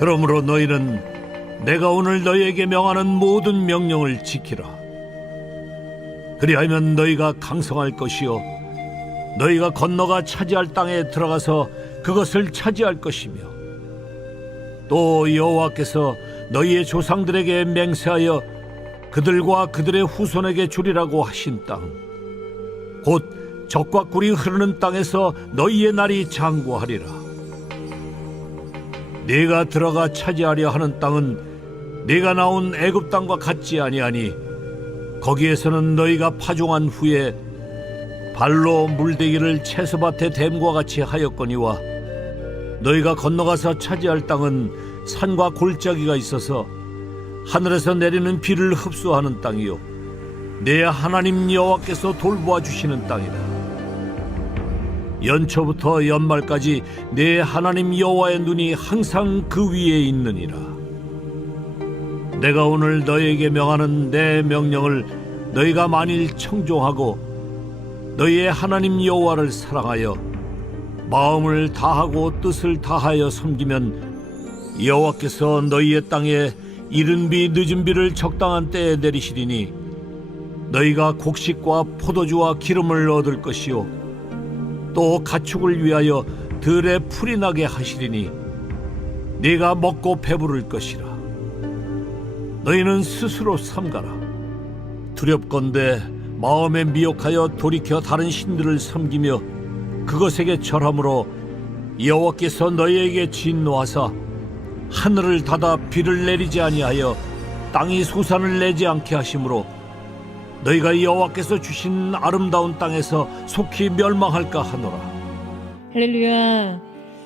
그러므로 너희는 내가 오늘 너희에게 명하는 모든 명령을 지키라. 그리하면 너희가 강성할 것이요 너희가 건너가 차지할 땅에 들어가서 그것을 차지할 것이며, 또 여호와께서 너희의 조상들에게 맹세하여 그들과 그들의 후손에게 주리라고 하신 땅, 곧 젖과 꿀이 흐르는 땅에서 너희의 날이 장구하리라. 네가 들어가 차지하려 하는 땅은 네가 나온 애굽 땅과 같지 아니하니, 거기에서는 너희가 파종한 후에 발로 물대기를 채소밭의 댐과 같이 하였거니와, 너희가 건너가서 차지할 땅은 산과 골짜기가 있어서 하늘에서 내리는 비를 흡수하는 땅이요 내 하나님 여호와께서 돌보아 주시는 땅이다. 연초부터 연말까지 내 하나님 여호와의 눈이 항상 그 위에 있느니라. 내가 오늘 너희에게 명하는 내 명령을 너희가 만일 청종하고 너희의 하나님 여호와를 사랑하여 마음을 다하고 뜻을 다하여 섬기면, 여호와께서 너희의 땅에 이른 비 늦은 비를 적당한 때에 내리시리니 너희가 곡식과 포도주와 기름을 얻을 것이요 또 가축을 위하여 들에 풀이 나게 하시리니 네가 먹고 배부를 것이라. 너희는 스스로 삼가라. 두렵건대 마음에 미혹하여 돌이켜 다른 신들을 섬기며 그것에게 절함으로 여호와께서 너희에게 진노하사 하늘을 닫아 비를 내리지 아니하여 땅이 소산을 내지 않게 하심으로 너희가 여호와께서 주신 아름다운 땅에서 속히 멸망할까 하노라. 할렐루야,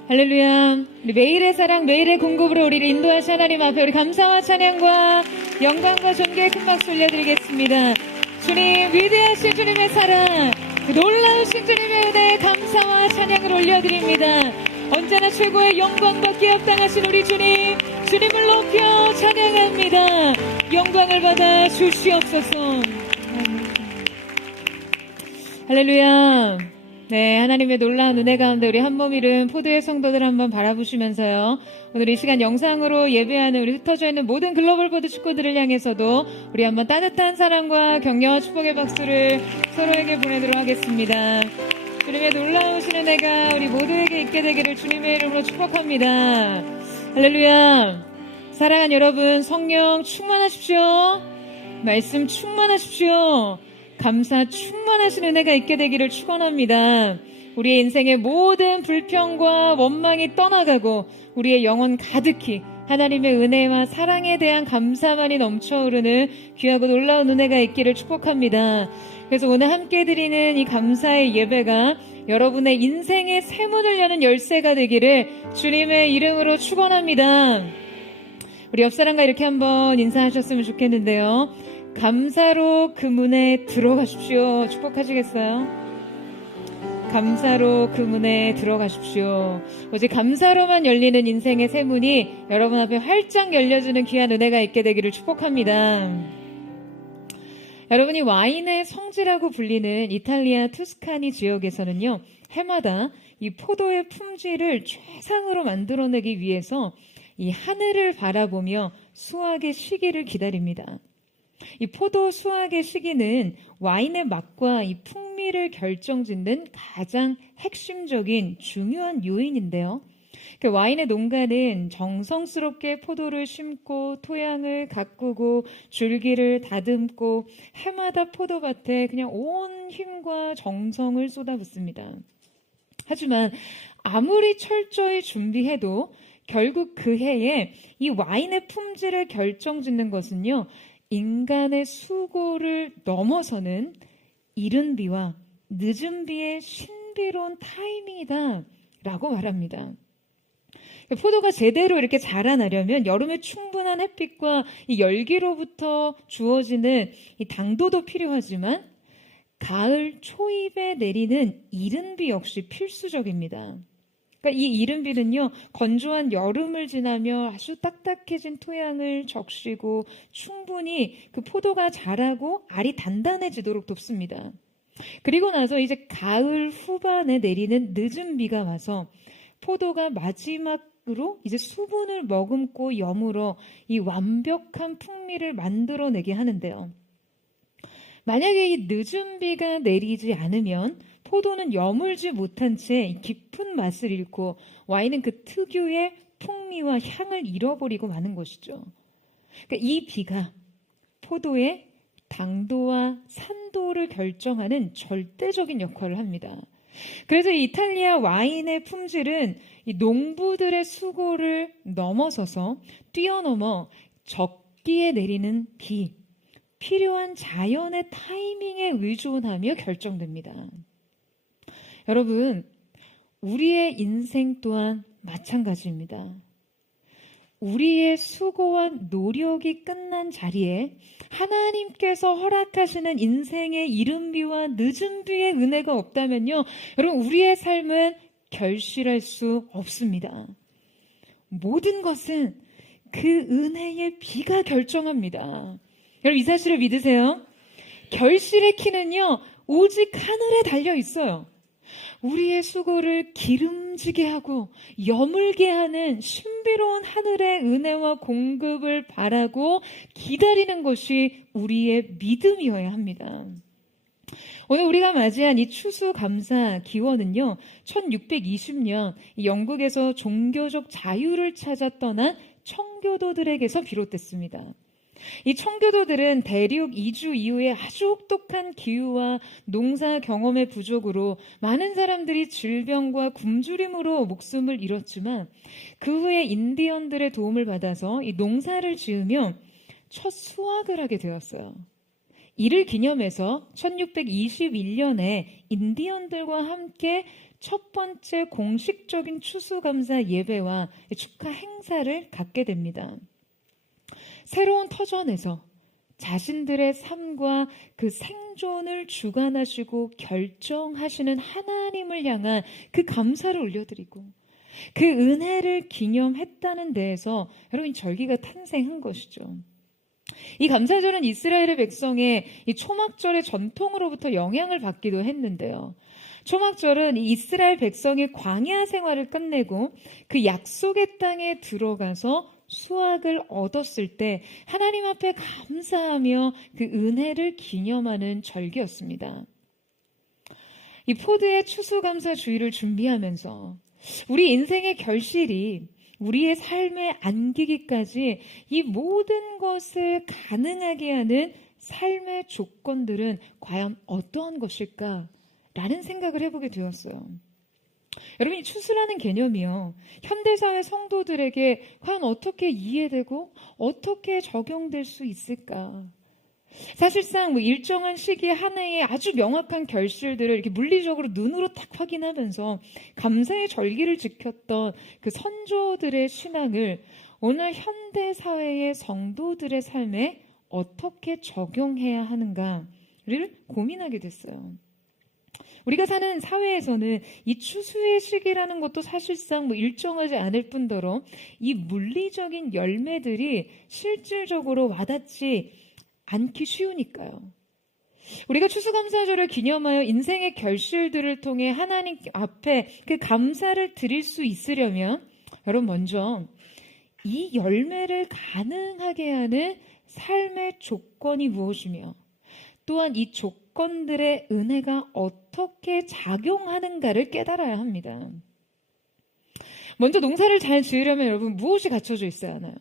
할렐루야. 우리 매일의 사랑, 매일의 공급으로 우리를 인도하신 하나님 앞에 우리 감사와 찬양과 영광과 존귀의 큰 박수 올려드리겠습니다. 주님, 위대하신 주님의 사랑, 놀라우신 주님의 은혜에 감사와 찬양을 올려드립니다. 언제나 최고의 영광과 기업당하신 우리 주님, 주님을 높여 찬양합니다. 영광을 받아 주시옵소서. 할렐루야. 네, 하나님의 놀라운 은혜 가운데 우리 한몸 잃은 포도의 성도들 한번 바라보시면서요, 오늘 이 시간 영상으로 예배하는 우리 흩어져 있는 모든 글로벌 포드 축구들을 향해서도 우리 한번 따뜻한 사랑과 격려와 축복의 박수를 서로에게 보내도록 하겠습니다. 주님의 놀라우신 은혜가 우리 모두에게 있게 되기를 주님의 이름으로 축복합니다. 할렐루야. 사랑하는 여러분, 성령 충만하십시오. 말씀 충만하십시오. 감사 충만하신 은혜가 있게 되기를 축원합니다. 우리의 인생의 모든 불평과 원망이 떠나가고 우리의 영혼 가득히 하나님의 은혜와 사랑에 대한 감사만이 넘쳐흐르는 귀하고 놀라운 은혜가 있기를 축복합니다. 그래서 오늘 함께 드리는 이 감사의 예배가 여러분의 인생의 새 문을 여는 열쇠가 되기를 주님의 이름으로 축원합니다. 우리 옆사람과 이렇게 한번 인사하셨으면 좋겠는데요. 감사로 그 문에 들어가십시오. 축복하시겠어요? 감사로 그 문에 들어가십시오. 오직 감사로만 열리는 인생의 새 문이 여러분 앞에 활짝 열려주는 귀한 은혜가 있게 되기를 축복합니다. 여러분이 와인의 성지라고 불리는 이탈리아 투스카니 지역에서는요, 해마다 이 포도의 품질을 최상으로 만들어내기 위해서 이 하늘을 바라보며 수확의 시기를 기다립니다. 이 포도 수확의 시기는 와인의 맛과 이 풍미를 결정짓는 가장 핵심적인 중요한 요인인데요. 와인의 농가는 정성스럽게 포도를 심고 토양을 가꾸고 줄기를 다듬고 해마다 포도밭에 그냥 온 힘과 정성을 쏟아붓습니다. 하지만 아무리 철저히 준비해도 결국 그 해에 이 와인의 품질을 결정짓는 것은요, 인간의 수고를 넘어서는 이른 비와 늦은 비의 신비로운 타이밍이다 라고 말합니다. 포도가 제대로 이렇게 자라나려면 여름에 충분한 햇빛과 이 열기로부터 주어지는 이 당도도 필요하지만 가을 초입에 내리는 이른 비 역시 필수적입니다. 그러니까 이 이른 비는요, 건조한 여름을 지나며 아주 딱딱해진 토양을 적시고 충분히 그 포도가 자라고 알이 단단해지도록 돕습니다. 그리고 나서 이제 가을 후반에 내리는 늦은 비가 와서 포도가 마지막 수확으로 이제 수분을 머금고 여물어 이 완벽한 풍미를 만들어내게 하는데요. 만약에 이 늦은 비가 내리지 않으면 포도는 여물지 못한 채 깊은 맛을 잃고 와인은 그 특유의 풍미와 향을 잃어버리고 마는 것이죠. 그러니까 이 비가 포도의 당도와 산도를 결정하는 절대적인 역할을 합니다. 그래서 이탈리아 와인의 품질은 이 농부들의 수고를 넘어서서 뛰어넘어 적기에 내리는 비, 필요한 자연의 타이밍에 의존하며 결정됩니다. 여러분, 우리의 인생 또한 마찬가지입니다. 우리의 수고와 노력이 끝난 자리에 하나님께서 허락하시는 인생의 이른 비와 늦은 비의 은혜가 없다면요, 여러분, 우리의 삶은 결실할 수 없습니다. 모든 것은 그 은혜의 비가 결정합니다. 여러분, 이 사실을 믿으세요? 결실의 키는요, 오직 하늘에 달려 있어요. 우리의 수고를 기름지게 하고 여물게 하는 신비로운 하늘의 은혜와 공급을 바라고 기다리는 것이 우리의 믿음이어야 합니다. 오늘 우리가 맞이한 이 추수감사 기원은요, 1620년 영국에서 종교적 자유를 찾아 떠난 청교도들에게서 비롯됐습니다. 이 청교도들은 대륙 이주 이후에 아주 혹독한 기후와 농사 경험의 부족으로 많은 사람들이 질병과 굶주림으로 목숨을 잃었지만 그 후에 인디언들의 도움을 받아서 이 농사를 지으며 첫 수확을 하게 되었어요. 이를 기념해서 1621년에 인디언들과 함께 첫 번째 공식적인 추수감사 예배와 축하 행사를 갖게 됩니다. 새로운 터전에서 자신들의 삶과 그 생존을 주관하시고 결정하시는 하나님을 향한 그 감사를 올려드리고 그 은혜를 기념했다는 데에서 여러분 절기가 탄생한 것이죠. 이 감사절은 이스라엘의 백성의 이 초막절의 전통으로부터 영향을 받기도 했는데요. 초막절은 이스라엘 백성의 광야 생활을 끝내고 그 약속의 땅에 들어가서 수확을 얻었을 때 하나님 앞에 감사하며 그 은혜를 기념하는 절기였습니다. 이 포드의 추수감사 주일을 준비하면서 우리 인생의 결실이 우리의 삶에 안기기까지 이 모든 것을 가능하게 하는 삶의 조건들은 과연 어떠한 것일까? 라는 생각을 해보게 되었어요. 여러분, 이 추수라는 개념이요, 현대사회 성도들에게 과연 어떻게 이해되고 어떻게 적용될 수 있을까? 사실상 일정한 시기에 하나의 아주 명확한 결실들을 이렇게 물리적으로 눈으로 딱 확인하면서 감사의 절기를 지켰던 그 선조들의 신앙을 오늘 현대사회의 성도들의 삶에 어떻게 적용해야 하는가를 고민하게 됐어요. 우리가 사는 사회에서는 이 추수의 시기라는 것도 사실상 일정하지 않을 뿐더러 이 물리적인 열매들이 실질적으로 와닿지 않기 쉬우니까요. 우리가 추수감사절을 기념하여 인생의 결실들을 통해 하나님 앞에 그 감사를 드릴 수 있으려면 여러분, 먼저 이 열매를 가능하게 하는 삶의 조건이 무엇이며 또한 이 조건들의 은혜가 어떻게 작용하는가를 깨달아야 합니다. 먼저 농사를 잘 지으려면 여러분 무엇이 갖춰져 있어야 하나요?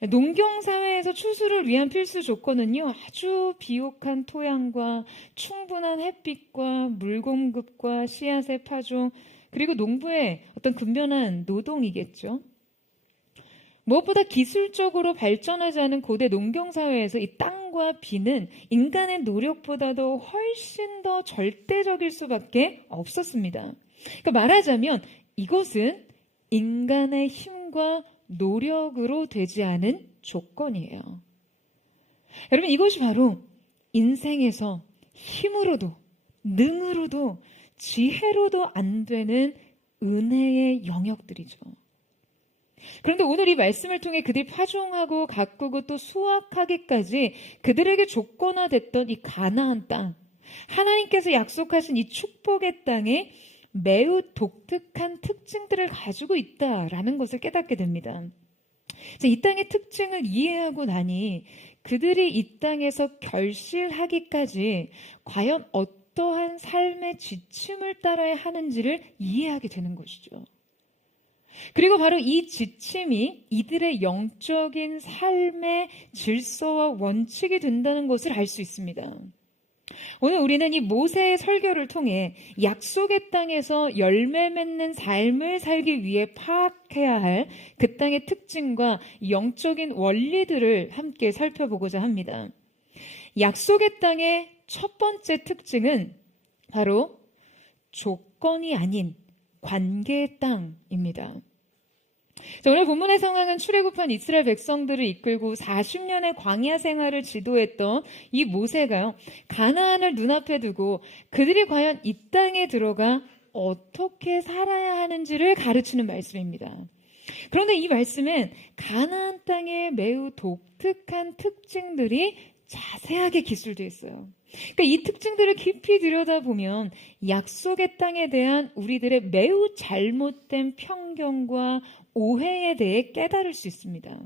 농경사회에서 추수를 위한 필수 조건은요, 아주 비옥한 토양과 충분한 햇빛과 물 공급과 씨앗의 파종, 그리고 농부의 어떤 근면한 노동이겠죠. 무엇보다 기술적으로 발전하지 않은 고대 농경사회에서 이 땅과 비는 인간의 노력보다도 훨씬 더 절대적일 수밖에 없었습니다. 그러니까 말하자면 이것은 인간의 힘과 노력으로 되지 않은 조건이에요. 여러분, 이것이 바로 인생에서 힘으로도 능으로도 지혜로도 안 되는 은혜의 영역들이죠. 그런데 오늘 이 말씀을 통해 그들이 파종하고 가꾸고 또 수확하기까지 그들에게 조건화됐던 이 가나안 땅, 하나님께서 약속하신 이 축복의 땅에 매우 독특한 특징들을 가지고 있다라는 것을 깨닫게 됩니다. 이 땅의 특징을 이해하고 나니 그들이 이 땅에서 결실하기까지 과연 어떠한 삶의 지침을 따라야 하는지를 이해하게 되는 것이죠. 그리고 바로 이 지침이 이들의 영적인 삶의 질서와 원칙이 된다는 것을 알 수 있습니다. 오늘 우리는 이 모세의 설교를 통해 약속의 땅에서 열매 맺는 삶을 살기 위해 파악해야 할 그 땅의 특징과 영적인 원리들을 함께 살펴보고자 합니다. 약속의 땅의 첫 번째 특징은 바로 조건이 아닌 관계의 땅입니다. 오늘 본문의 상황은 출애굽한 이스라엘 백성들을 이끌고 40년의 광야 생활을 지도했던 이 모세가요, 가나안을 눈앞에 두고 그들이 과연 이 땅에 들어가 어떻게 살아야 하는지를 가르치는 말씀입니다. 그런데 이 말씀엔 가나안 땅의 매우 독특한 특징들이 자세하게 기술되어 있어요. 그러니까 이 특징들을 깊이 들여다보면 약속의 땅에 대한 우리들의 매우 잘못된 편견과 오해에 대해 깨달을 수 있습니다.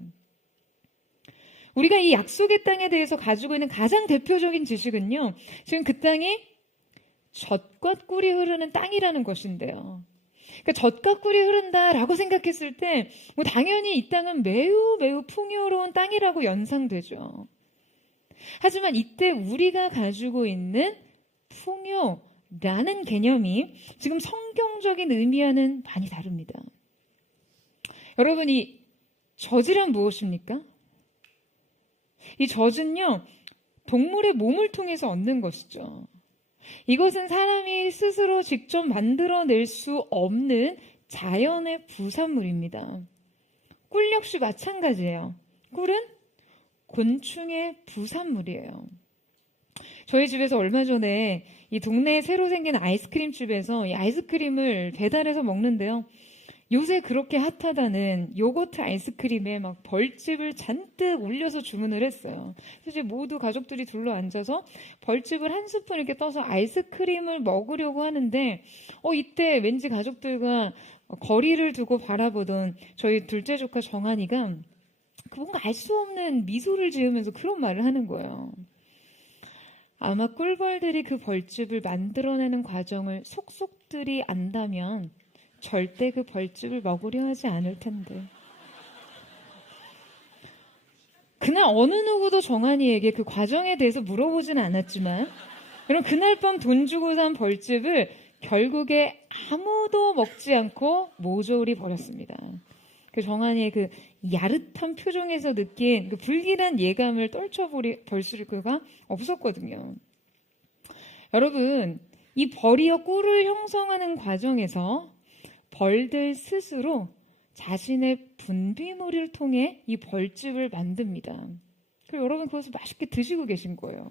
우리가 이 약속의 땅에 대해서 가지고 있는 가장 대표적인 지식은요, 지금 그 땅이 젖과 꿀이 흐르는 땅이라는 것인데요. 그러니까 젖과 꿀이 흐른다라고 생각했을 때 당연히 이 땅은 매우 매우 풍요로운 땅이라고 연상되죠. 하지만 이때 우리가 가지고 있는 풍요라는 개념이 지금 성경적인 의미와는 많이 다릅니다. 여러분이 젖이란 무엇입니까? 이 젖은요, 동물의 몸을 통해서 얻는 것이죠. 이것은 사람이 스스로 직접 만들어낼 수 없는 자연의 부산물입니다. 꿀 역시 마찬가지예요. 꿀은 곤충의 부산물이에요. 저희 집에서 얼마 전에 이 동네에 새로 생긴 아이스크림 집에서 이 아이스크림을 배달해서 먹는데요. 요새 그렇게 핫하다는 요거트 아이스크림에 막 벌집을 잔뜩 올려서 주문을 했어요. 그래서 모두 가족들이 둘러 앉아서 벌집을 한 스푼 이렇게 떠서 아이스크림을 먹으려고 하는데, 이때 왠지 가족들과 거리를 두고 바라보던 저희 둘째 조카 정한이가 뭔가 알 수 없는 미소를 지으면서 그런 말을 하는 거예요. 아마 꿀벌들이 그 벌집을 만들어내는 과정을 속속들이 안다면 절대 그 벌집을 먹으려 하지 않을 텐데. 그날 어느 누구도 정한이에게 그 과정에 대해서 물어보지는 않았지만, 그럼 그날 밤 돈 주고 산 벌집을 결국에 아무도 먹지 않고 모조리 버렸습니다. 그 정한이의 그 야릇한 표정에서 느낀 그 불길한 예감을 떨쳐볼 수가 없었거든요. 여러분, 이 벌이와 꿀을 형성하는 과정에서 벌들 스스로 자신의 분비물을 통해 이 벌집을 만듭니다. 그리고 여러분 그것을 맛있게 드시고 계신 거예요.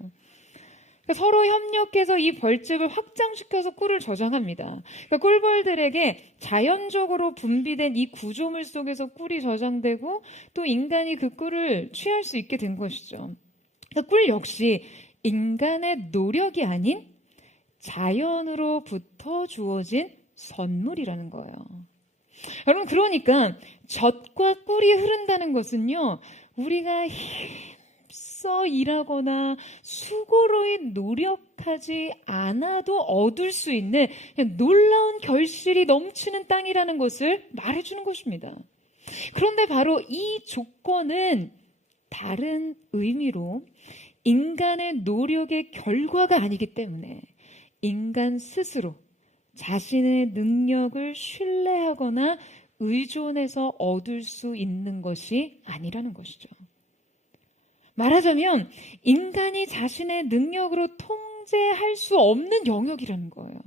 그러니까 서로 협력해서 이 벌집을 확장시켜서 꿀을 저장합니다. 그러니까 꿀벌들에게 자연적으로 분비된 이 구조물 속에서 꿀이 저장되고 또 인간이 그 꿀을 취할 수 있게 된 것이죠. 그러니까 꿀 역시 인간의 노력이 아닌 자연으로부터 주어진 선물이라는 거예요. 여러분, 그러니까 젖과 꿀이 흐른다는 것은요, 우리가 힘써 일하거나 수고로이 노력하지 않아도 얻을 수 있는 그냥 놀라운 결실이 넘치는 땅이라는 것을 말해주는 것입니다. 그런데 바로 이 조건은 다른 의미로 인간의 노력의 결과가 아니기 때문에 인간 스스로 자신의 능력을 신뢰하거나 의존해서 얻을 수 있는 것이 아니라는 것이죠. 말하자면 인간이 자신의 능력으로 통제할 수 없는 영역이라는 거예요.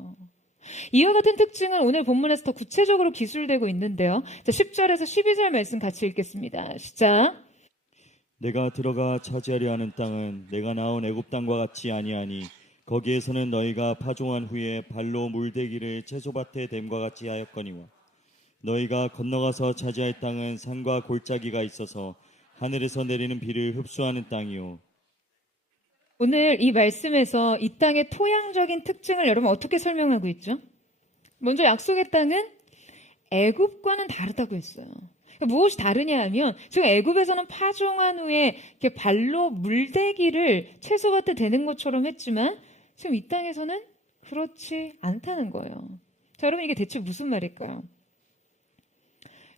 이와 같은 특징은 오늘 본문에서 더 구체적으로 기술되고 있는데요. 10절에서 12절 말씀 같이 읽겠습니다. 시작. 내가 들어가 차지하려 하는 땅은 내가 나온 애굽 땅과 같이 아니하니 거기에서는 너희가 파종한 후에 발로 물대기를 채소밭에 댐과 같이 하였거니와 너희가 건너가서 차지할 땅은 산과 골짜기가 있어서 하늘에서 내리는 비를 흡수하는 땅이요. 오늘 이 말씀에서 이 땅의 토양적인 특징을 여러분 어떻게 설명하고 있죠? 먼저 약속의 땅은 애굽과는 다르다고 했어요. 무엇이 다르냐 하면 지금 애굽에서는 파종한 후에 이렇게 발로 물대기를 채소밭에 대는 것처럼 했지만 지금 이 땅에서는 그렇지 않다는 거예요. 자, 여러분 이게 대체 무슨 말일까요?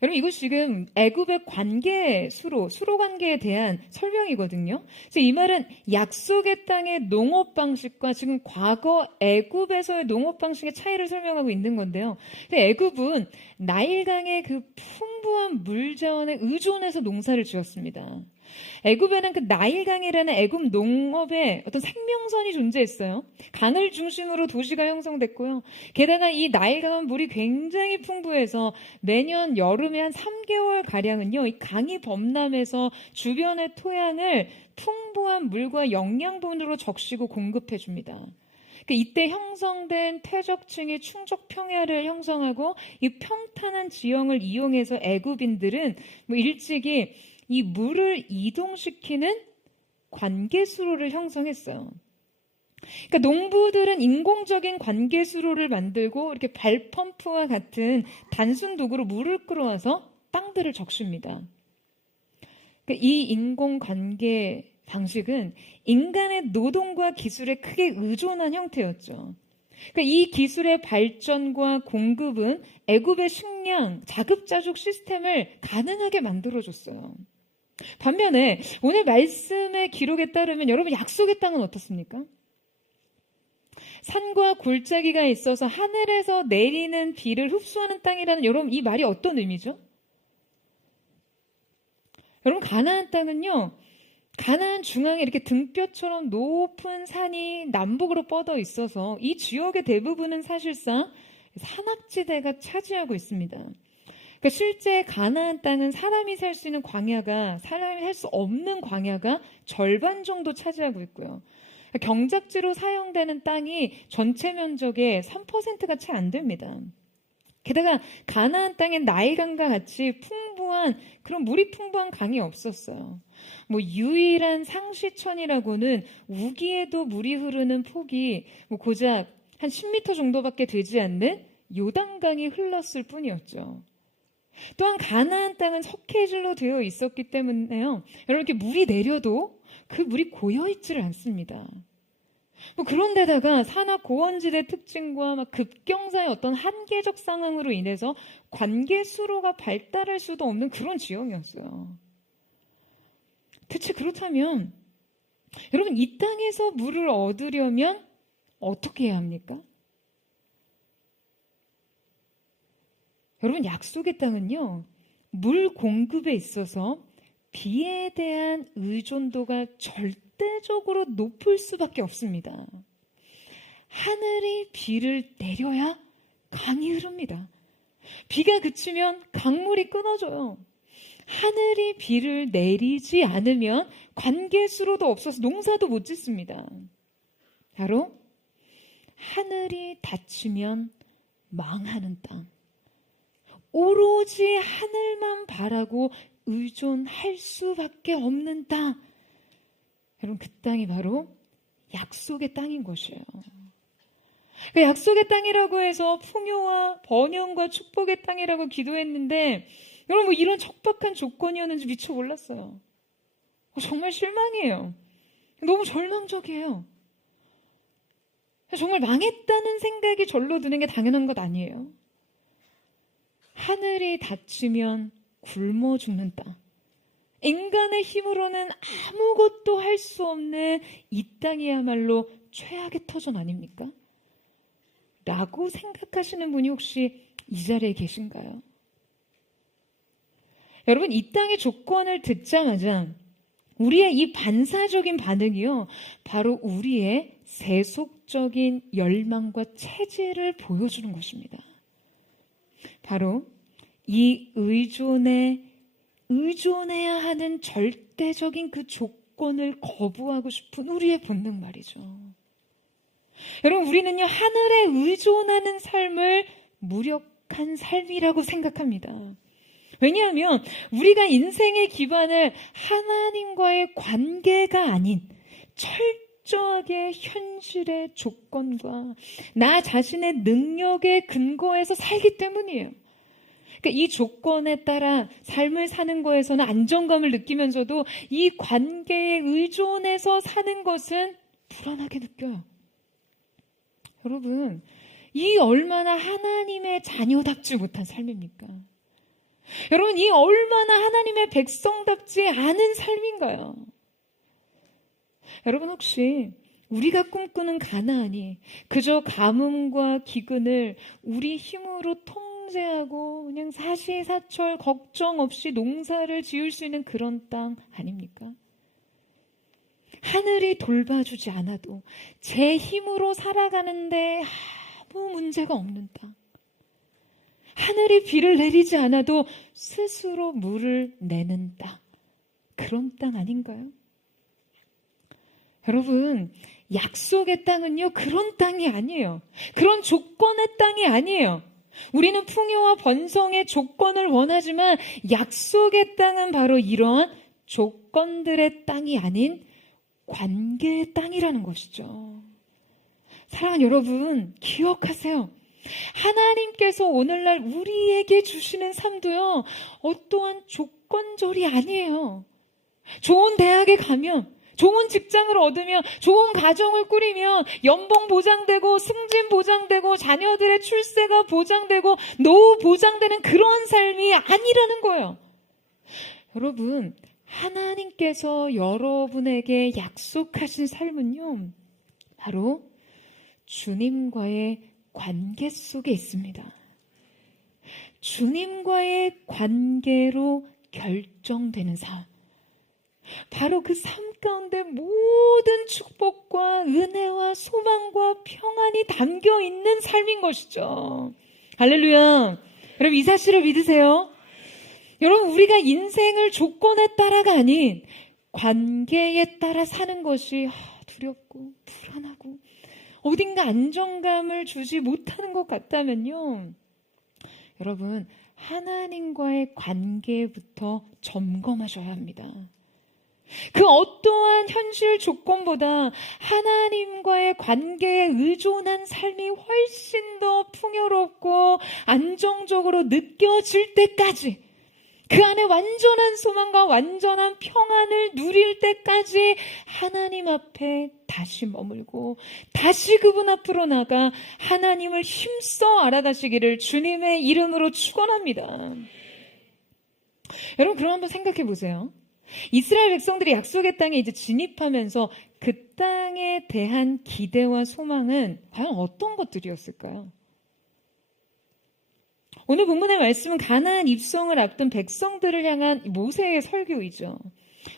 여러분 이거 지금 애굽의 관계 수로 관계에 대한 설명이거든요. 그래서 이 말은 약속의 땅의 농업 방식과 지금 과거 애굽에서의 농업 방식의 차이를 설명하고 있는 건데요. 애굽은 나일강의 그 풍부한 물 자원에 의존해서 농사를 지었습니다. 애굽에는 그 나일강이라는 애굽 농업의 어떤 생명선이 존재했어요. 강을 중심으로 도시가 형성됐고요. 게다가 이 나일강은 물이 굉장히 풍부해서 매년 여름에 한 3개월 가량은요, 이 강이 범람해서 주변의 토양을 풍부한 물과 영양분으로 적시고 공급해 줍니다. 이때 형성된 퇴적층이 충적 평야를 형성하고 이 평탄한 지형을 이용해서 애굽인들은 일찍이 이 물을 이동시키는 관계수로를 형성했어요. 그러니까 농부들은 인공적인 관계수로를 만들고 이렇게 발펌프와 같은 단순 도구로 물을 끌어와서 땅들을 적십니다. 그러니까 이 인공관계 방식은 인간의 노동과 기술에 크게 의존한 형태였죠. 그러니까 이 기술의 발전과 공급은 애굽의 식량, 자급자족 시스템을 가능하게 만들어줬어요. 반면에 오늘 말씀의 기록에 따르면 여러분 약속의 땅은 어떻습니까? 산과 골짜기가 있어서 하늘에서 내리는 비를 흡수하는 땅이라는 여러분 이 말이 어떤 의미죠? 여러분 가나안 땅은요. 가나안 중앙에 이렇게 등뼈처럼 높은 산이 남북으로 뻗어 있어서 이 지역의 대부분은 사실상 산악지대가 차지하고 있습니다. 그러니까 실제 가나안 땅은 사람이 살 수 있는 광야가 사람이 살 수 없는 광야가 절반 정도 차지하고 있고요. 경작지로 사용되는 땅이 전체 면적의 3%가 채 안 됩니다. 게다가 가나안 땅엔 나일강과 같이 풍부한 그런 물이 풍부한 강이 없었어요. 유일한 상시천이라고는 우기에도 물이 흐르는 폭이 고작 한 10m 정도밖에 되지 않는 요단강이 흘렀을 뿐이었죠. 또한 가나안 땅은 석회질로 되어 있었기 때문에요. 여러분 이렇게 물이 내려도 그 물이 고여 있지를 않습니다. 그런데다가 산악 고원지대 특징과 급경사의 어떤 한계적 상황으로 인해서 관계 수로가 발달할 수도 없는 그런 지형이었어요. 대체 그렇다면 여러분 이 땅에서 물을 얻으려면 어떻게 해야 합니까? 여러분 약속의 땅은요. 물 공급에 있어서 비에 대한 의존도가 절대적으로 높을 수밖에 없습니다. 하늘이 비를 내려야 강이 흐릅니다. 비가 그치면 강물이 끊어져요. 하늘이 비를 내리지 않으면 관계수로도 없어서 농사도 못 짓습니다. 바로 하늘이 닫히면 망하는 땅. 오로지 하늘만 바라고 의존할 수밖에 없는 땅. 여러분 그 땅이 바로 약속의 땅인 것이에요. 약속의 땅이라고 해서 풍요와 번영과 축복의 땅이라고 기도했는데 여러분 이런 척박한 조건이었는지 미처 몰랐어요. 정말 실망해요. 너무 절망적이에요. 정말 망했다는 생각이 절로 드는 게 당연한 것 아니에요. 하늘이 닫히면 굶어 죽는 땅. 인간의 힘으로는 아무것도 할 수 없는 이 땅이야말로 최악의 터전 아닙니까? 라고 생각하시는 분이 혹시 이 자리에 계신가요? 여러분 이 땅의 조건을 듣자마자 우리의 이 반사적인 반응이요. 바로 우리의 세속적인 열망과 체질을 보여주는 것입니다. 바로 이 의존해야 하는 절대적인 그 조건을 거부하고 싶은 우리의 본능 말이죠. 여러분 우리는요 하늘에 의존하는 삶을 무력한 삶이라고 생각합니다. 왜냐하면 우리가 인생의 기반을 하나님과의 관계가 아닌 철저하게 현실의 조건과 나 자신의 능력에 근거해서 살기 때문이에요. 그러니까 이 조건에 따라 삶을 사는 거에서는 안정감을 느끼면서도 이 관계에 의존해서 사는 것은 불안하게 느껴요. 여러분, 이 얼마나 하나님의 자녀답지 못한 삶입니까? 여러분, 이 얼마나 하나님의 백성답지 않은 삶인가요? 여러분, 혹시 우리가 꿈꾸는 가나안이 그저 가뭄과 기근을 우리 힘으로 통제하고 그냥 사시사철 걱정 없이 농사를 지을 수 있는 그런 땅 아닙니까? 하늘이 돌봐주지 않아도 제 힘으로 살아가는데 아무 문제가 없는 땅. 하늘이 비를 내리지 않아도 스스로 물을 내는 땅. 그런 땅 아닌가요? 여러분, 약속의 땅은요, 그런 땅이 아니에요. 그런 조건의 땅이 아니에요. 우리는 풍요와 번성의 조건을 원하지만 약속의 땅은 바로 이러한 조건들의 땅이 아닌 관계의 땅이라는 것이죠. 사랑하는 여러분, 기억하세요. 하나님께서 오늘날 우리에게 주시는 삶도요, 어떠한 조건절이 아니에요. 좋은 대학에 가면, 좋은 직장을 얻으며, 좋은 가정을 꾸리며, 연봉 보장되고, 승진 보장되고, 자녀들의 출세가 보장되고, 노후 보장되는 그런 삶이 아니라는 거예요. 여러분, 하나님께서 여러분에게 약속하신 삶은요, 바로 주님과의 관계 속에 있습니다. 주님과의 관계로 결정되는 삶. 바로 그 삶 가운데 모든 축복과 은혜와 소망과 평안이 담겨 있는 삶인 것이죠. 할렐루야. 여러분, 이 사실을 믿으세요? 여러분, 우리가 인생을 조건에 따라가 아닌 관계에 따라 사는 것이 두렵고 불안하고 어딘가 안정감을 주지 못하는 것 같다면요, 여러분, 하나님과의 관계부터 점검하셔야 합니다. 그 어떠한 현실 조건보다 하나님과의 관계에 의존한 삶이 훨씬 더 풍요롭고 안정적으로 느껴질 때까지, 그 안에 완전한 소망과 완전한 평안을 누릴 때까지 하나님 앞에 다시 머물고 다시 그분 앞으로 나가 하나님을 힘써 알아가시기를 주님의 이름으로 축원합니다. 여러분, 그럼 한번 생각해 보세요. 이스라엘 백성들이 약속의 땅에 이제 진입하면서 그 땅에 대한 기대와 소망은 과연 어떤 것들이었을까요? 오늘 본문의 말씀은 가나안 입성을 앞둔 백성들을 향한 모세의 설교이죠.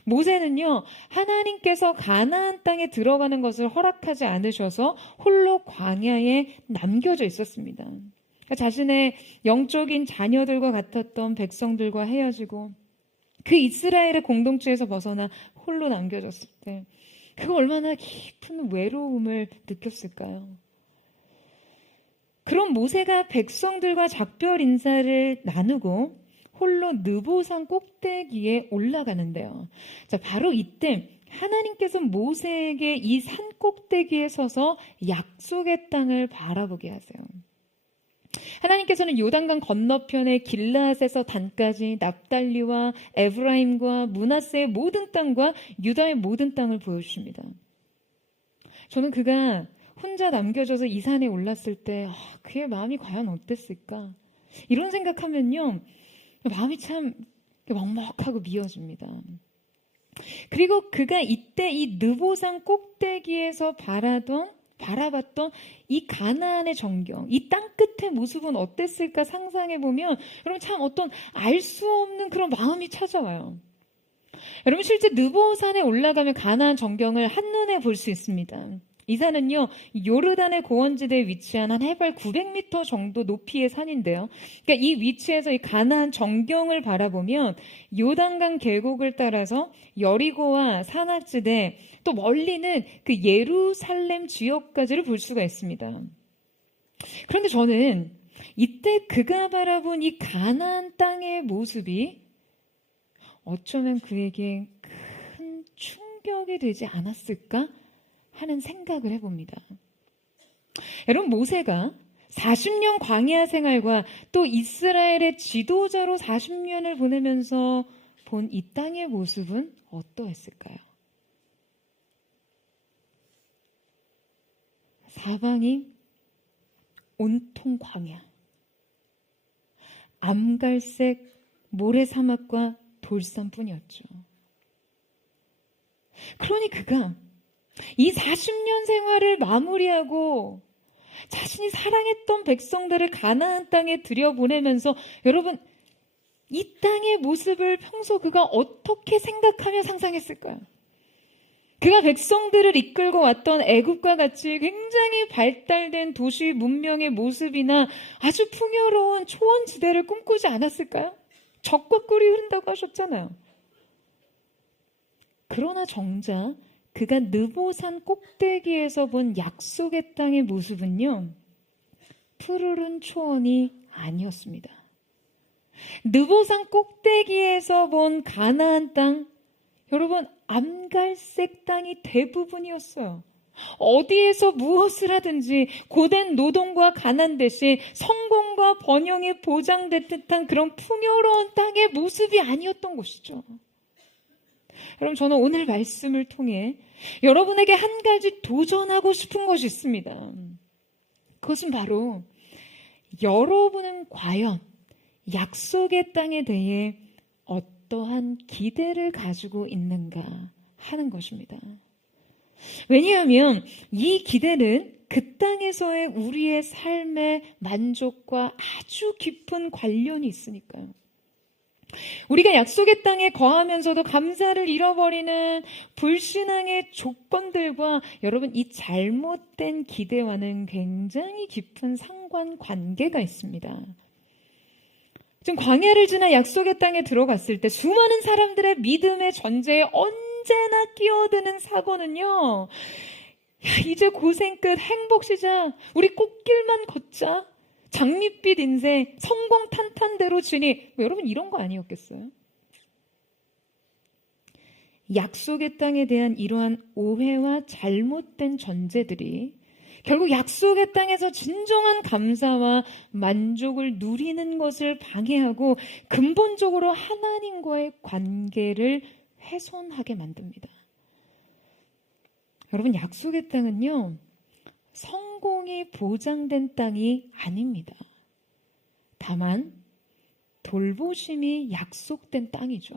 모세는요, 하나님께서 가나안 땅에 들어가는 것을 허락하지 않으셔서 홀로 광야에 남겨져 있었습니다. 자신의 영적인 자녀들과 같았던 백성들과 헤어지고 그 이스라엘의 공동체에서 벗어나 홀로 남겨졌을 때 그가 얼마나 깊은 외로움을 느꼈을까요? 그럼 모세가 백성들과 작별 인사를 나누고 홀로 느보산 꼭대기에 올라가는데요. 자, 바로 이때 하나님께서 모세에게 이 산 꼭대기에 서서 약속의 땅을 바라보게 하세요. 하나님께서는 요단강 건너편의 길라앗에서 단까지 납달리와 에브라임과 므낫세의 모든 땅과 유다의 모든 땅을 보여주십니다. 저는 그가 혼자 남겨져서 이 산에 올랐을 때 그의 마음이 과연 어땠을까? 이런 생각하면요, 마음이 참 먹먹하고 미어집니다. 그리고 그가 이때 이 느보산 꼭대기에서 바라봤던 이 가나안의 전경, 이 땅 끝의 모습은 어땠을까 상상해보면 여러분 참 어떤 알 수 없는 그런 마음이 찾아와요. 여러분, 실제 느보산에 올라가면 가나안 전경을 한눈에 볼 수 있습니다. 이 산은요, 요르단의 고원지대에 위치한 한 해발 900m 정도 높이의 산인데요. 그러니까 이 위치에서 이 가나안 전경을 바라보면 요단강 계곡을 따라서 여리고와 산악지대, 또 멀리는 그 예루살렘 지역까지를 볼 수가 있습니다. 그런데 저는 이때 그가 바라본 이 가나안 땅의 모습이 어쩌면 그에게 큰 충격이 되지 않았을까 하는 생각을 해봅니다. 여러분, 모세가 40년 광야 생활과 또 이스라엘의 지도자로 40년을 보내면서 본 이 땅의 모습은 어떠했을까요? 사방이 온통 광야, 암갈색 모래사막과 돌산뿐이었죠. 그러니 그가 이 40년 생활을 마무리하고 자신이 사랑했던 백성들을 가나안 땅에 들여보내면서 여러분, 이 땅의 모습을 평소 그가 어떻게 생각하며 상상했을까요? 그가 백성들을 이끌고 왔던 애굽과 같이 굉장히 발달된 도시 문명의 모습이나 아주 풍요로운 초원지대를 꿈꾸지 않았을까요? 적과 꿀이 흐른다고 하셨잖아요. 그러나 정작 그가 느보산 꼭대기에서 본 약속의 땅의 모습은요, 푸르른 초원이 아니었습니다. 느보산 꼭대기에서 본 가나안 땅, 여러분, 암갈색 땅이 대부분이었어요. 어디에서 무엇을 하든지 고된 노동과 가난 대신 성공과 번영이 보장된 듯한 그런 풍요로운 땅의 모습이 아니었던 것이죠. 여러분, 저는 오늘 말씀을 통해 여러분에게 한 가지 도전하고 싶은 것이 있습니다. 그것은 바로 여러분은 과연 약속의 땅에 대해 어떠한 기대를 가지고 있는가 하는 것입니다. 왜냐하면 이 기대는 그 땅에서의 우리의 삶의 만족과 아주 깊은 관련이 있으니까요. 우리가 약속의 땅에 거하면서도 감사를 잃어버리는 불신앙의 조건들과 여러분, 이 잘못된 기대와는 굉장히 깊은 상관관계가 있습니다. 지금 광야를 지나 약속의 땅에 들어갔을 때 수많은 사람들의 믿음의 전제에 언제나 끼어드는 사고는요, 이제 고생 끝, 행복 시작, 우리 꽃길만 걷자, 장밋빛 인생, 성공 탄탄대로 지니, 여러분, 이런 거 아니었겠어요? 약속의 땅에 대한 이러한 오해와 잘못된 전제들이 결국 약속의 땅에서 진정한 감사와 만족을 누리는 것을 방해하고 근본적으로 하나님과의 관계를 훼손하게 만듭니다. 여러분, 약속의 땅은요, 성공이 보장된 땅이 아닙니다. 다만 돌보심이 약속된 땅이죠.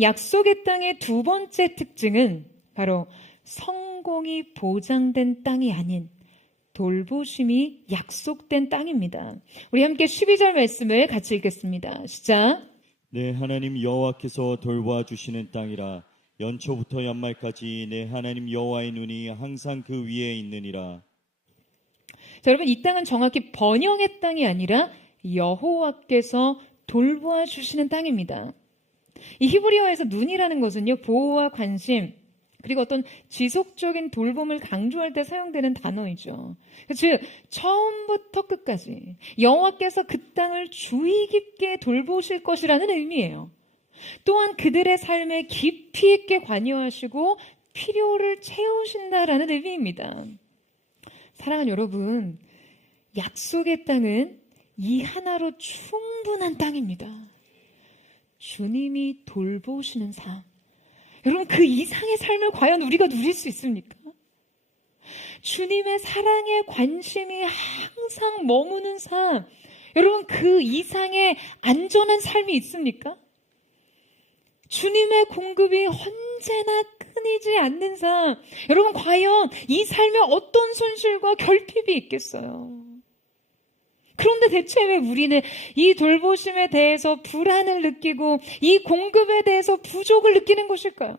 약속의 땅의 두 번째 특징은 바로 성공이 보장된 땅이 아닌 돌보심이 약속된 땅입니다. 우리 함께 12절 말씀을 같이 읽겠습니다. 시작. 내 하나님 여호와께서 돌보아 주시는 땅이라. 연초부터 연말까지 내 하나님 여호와의 눈이 항상 그 위에 있느니라. 자, 여러분, 이 땅은 정확히 번영의 땅이 아니라 여호와께서 돌보아 주시는 땅입니다. 이 히브리어에서 눈이라는 것은요, 보호와 관심, 그리고 어떤 지속적인 돌봄을 강조할 때 사용되는 단어이죠. 즉, 처음부터 끝까지 여호와께서 그 땅을 주의 깊게 돌보실 것이라는 의미예요. 또한 그들의 삶에 깊이 있게 관여하시고 필요를 채우신다라는 의미입니다. 사랑하는 여러분, 약속의 땅은 이 하나로 충분한 땅입니다. 주님이 돌보시는 삶. 여러분, 그 이상의 삶을 과연 우리가 누릴 수 있습니까? 주님의 사랑에 관심이 항상 머무는 삶. 여러분, 그 이상의 안전한 삶이 있습니까? 주님의 공급이 언제나 끊이지 않는 삶. 여러분, 과연 이 삶에 어떤 손실과 결핍이 있겠어요? 그런데 대체 왜 우리는 이 돌보심에 대해서 불안을 느끼고 이 공급에 대해서 부족을 느끼는 것일까요?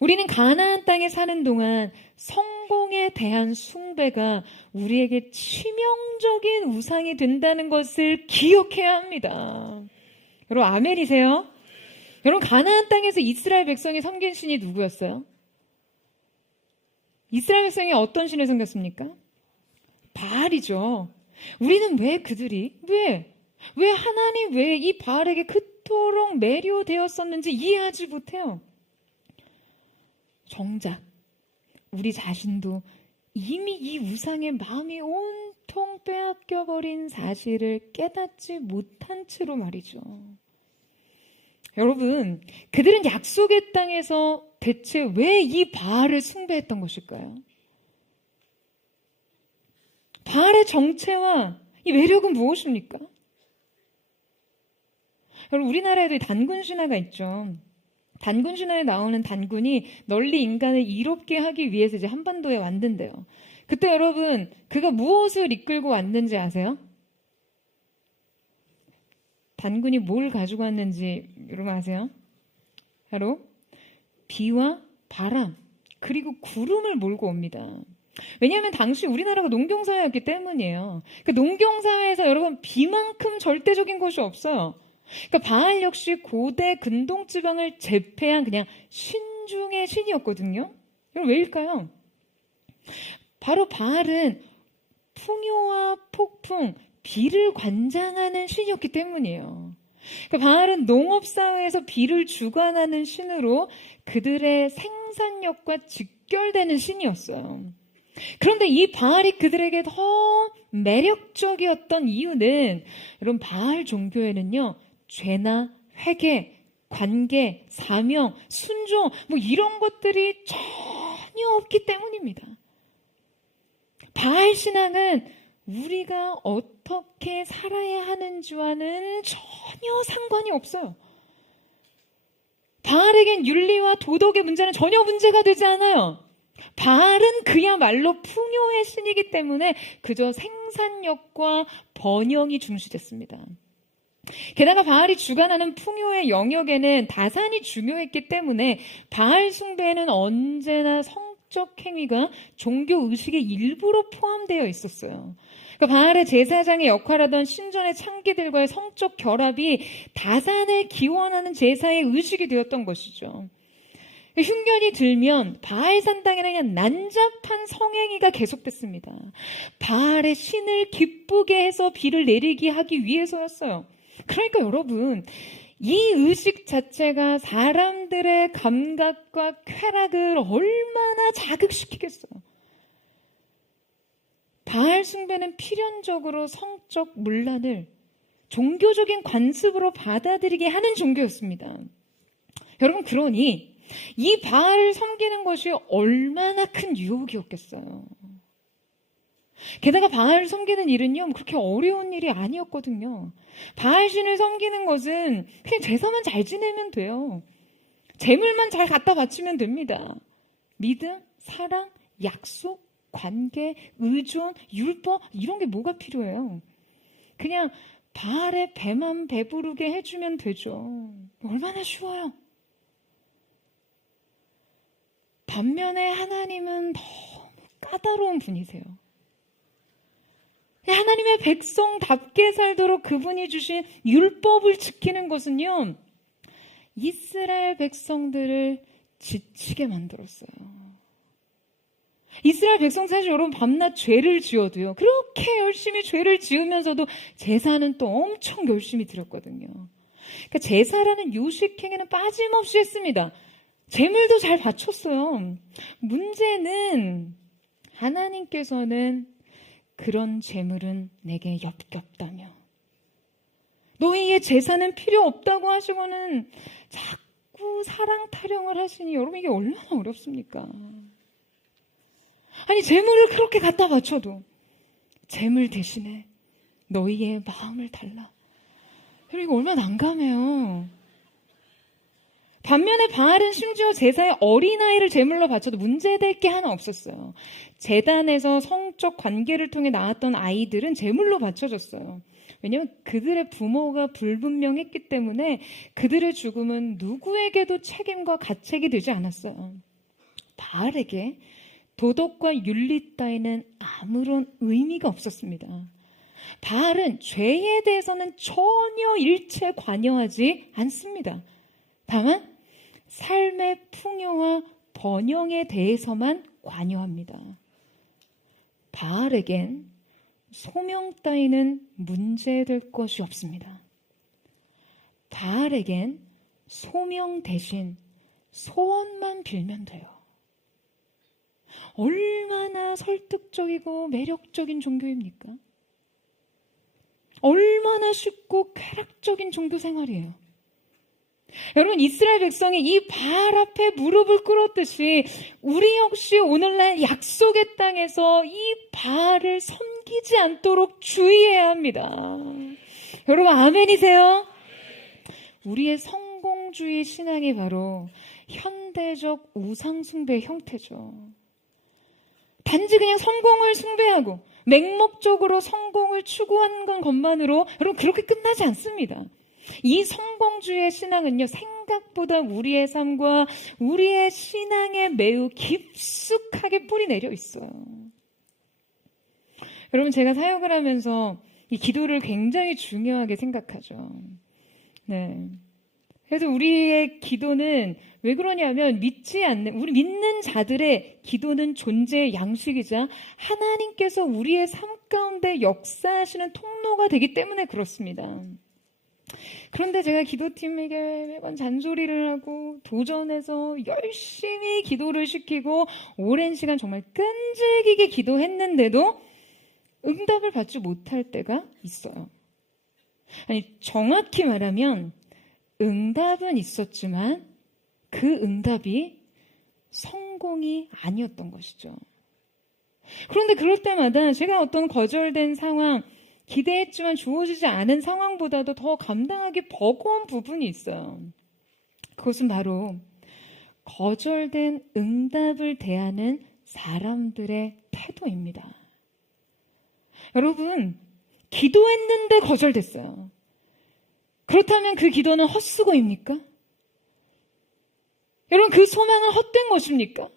우리는 가나안 땅에 사는 동안 성공에 대한 숭배가 우리에게 치명적인 우상이 된다는 것을 기억해야 합니다. 여러분, 아멘이세요? 여러분, 가나안 땅에서 이스라엘 백성이 섬긴 신이 누구였어요? 이스라엘 백성이 어떤 신을 섬겼습니까? 바알이죠. 우리는 왜 그들이 왜 하나님 왜 이 바알에게 그토록 매료되었었는지 이해하지 못해요. 정작 우리 자신도 이미 이 우상의 마음이 온통 빼앗겨버린 사실을 깨닫지 못한 채로 말이죠. 여러분, 그들은 약속의 땅에서 대체 왜 이 바알을 숭배했던 것일까요? 바알의 정체와 이 매력은 무엇입니까? 여러분, 우리나라에도 단군 신화가 있죠. 단군 신화에 나오는 단군이 널리 인간을 이롭게 하기 위해서 이제 한반도에 왔는데요. 그때 여러분, 그가 무엇을 이끌고 왔는지 아세요? 단군이 뭘 가지고 왔는지 여러분 아세요? 바로 비와 바람 그리고 구름을 몰고 옵니다. 왜냐하면 당시 우리나라가 농경사회였기 때문이에요. 그 농경사회에서 여러분 비만큼 절대적인 것이 없어요. 그러니까 바알 역시 고대 근동지방을 제패한 그냥 신 중의 신이었거든요. 여러분 왜일까요? 바로 바알은 풍요와 폭풍, 비를 관장하는 신이었기 때문이에요. 그러니까 바알은 농업사회에서 비를 주관하는 신으로 그들의 생산력과 직결되는 신이었어요. 그런데 이 바알이 그들에게 더 매력적이었던 이유는 여러분 바알 종교에는요 죄나 회개, 관계, 사명, 순종 뭐 이런 것들이 전혀 없기 때문입니다. 바알 신앙은 우리가 어떻게 살아야 하는지와는 전혀 상관이 없어요. 바알에겐 윤리와 도덕의 문제는 전혀 문제가 되지 않아요. 바알은 그야말로 풍요의 신이기 때문에 그저 생산력과 번영이 중시됐습니다. 게다가 바알이 주관하는 풍요의 영역에는 다산이 중요했기 때문에 바알 숭배에는 언제나 성적 행위가 종교 의식의 일부로 포함되어 있었어요. 그러니까 바알의 제사장의 역할하던 신전의 창기들과의 성적 결합이 다산을 기원하는 제사의 의식이 되었던 것이죠. 흉년이 들면 바알 산당에는 그냥 난잡한 성행위가 계속됐습니다. 바알의 신을 기쁘게 해서 비를 내리게 하기 위해서였어요. 그러니까 여러분, 이 의식 자체가 사람들의 감각과 쾌락을 얼마나 자극시키겠어요. 바알 숭배는 필연적으로 성적 문란을 종교적인 관습으로 받아들이게 하는 종교였습니다. 여러분, 그러니 이 바알을 섬기는 것이 얼마나 큰 유혹이었겠어요. 게다가 바알을 섬기는 일은요 그렇게 어려운 일이 아니었거든요. 바알 신을 섬기는 것은 그냥 제사만 잘 지내면 돼요. 재물만 잘 갖다 바치면 됩니다. 믿음, 사랑, 약속, 관계, 의존, 율법 이런 게 뭐가 필요해요? 그냥 바알의 배만 배부르게 해주면 되죠. 얼마나 쉬워요. 반면에 하나님은 너무 까다로운 분이세요. 하나님의 백성답게 살도록 그분이 주신 율법을 지키는 것은요, 이스라엘 백성들을 지치게 만들었어요. 이스라엘 백성 사실 여러분 밤낮 죄를 지어도요, 그렇게 열심히 죄를 지으면서도 제사는 또 엄청 열심히 드렸거든요. 그러니까 제사라는 요식행위는 빠짐없이 했습니다. 재물도 잘 바쳤어요. 문제는 하나님께서는 그런 재물은 내게 역겹다며 너희의 제사는 필요 없다고 하시고는 자꾸 사랑 타령을 하시니 여러분 이게 얼마나 어렵습니까? 아니 재물을 그렇게 갖다 바쳐도 재물 대신에 너희의 마음을 달라. 여러분 이거 얼마나 난감해요. 반면에 바알은 심지어 제사에 어린아이를 제물로 바쳐도 문제될 게 하나 없었어요. 제단에서 성적 관계를 통해 낳았던 아이들은 제물로 바쳐졌어요. 왜냐하면 그들의 부모가 불분명했기 때문에 그들의 죽음은 누구에게도 책임과 가책이 되지 않았어요. 바알에게 도덕과 윤리 따위는 아무런 의미가 없었습니다. 바알은 죄에 대해서는 전혀 일체 관여하지 않습니다. 다만 삶의 풍요와 번영에 대해서만 관여합니다. 바알에겐 소명 따위는 문제될 것이 없습니다. 바알에겐 소명 대신 소원만 빌면 돼요. 얼마나 설득적이고 매력적인 종교입니까? 얼마나 쉽고 쾌락적인 종교 생활이에요. 여러분, 이스라엘 백성이 이 발 앞에 무릎을 꿇었듯이 우리 역시 오늘날 약속의 땅에서 이 발을 섬기지 않도록 주의해야 합니다. 여러분, 아멘이세요? 우리의 성공주의 신앙이 바로 현대적 우상숭배의 형태죠. 단지 그냥 성공을 숭배하고 맹목적으로 성공을 추구하는 것만으로 여러분 그렇게 끝나지 않습니다. 이 성공주의 신앙은요, 생각보다 우리의 삶과 우리의 신앙에 매우 깊숙하게 뿌리 내려 있어요. 여러분, 제가 사역을 하면서 이 기도를 굉장히 중요하게 생각하죠. 네. 그래서 우리의 기도는 왜 그러냐면 우리 믿는 자들의 기도는 존재의 양식이자 하나님께서 우리의 삶 가운데 역사하시는 통로가 되기 때문에 그렇습니다. 그런데 제가 기도팀에게 매번 잔소리를 하고 도전해서 열심히 기도를 시키고 오랜 시간 정말 끈질기게 기도했는데도 응답을 받지 못할 때가 있어요. 아니, 정확히 말하면 응답은 있었지만 그 응답이 성공이 아니었던 것이죠. 그런데 그럴 때마다 제가 어떤 거절된 상황, 기대했지만 주어지지 않은 상황보다도 더 감당하기 버거운 부분이 있어요. 그것은 바로 거절된 응답을 대하는 사람들의 태도입니다. 여러분, 기도했는데 거절됐어요. 그렇다면 그 기도는 헛수고입니까? 여러분, 그 소망은 헛된 것입니까?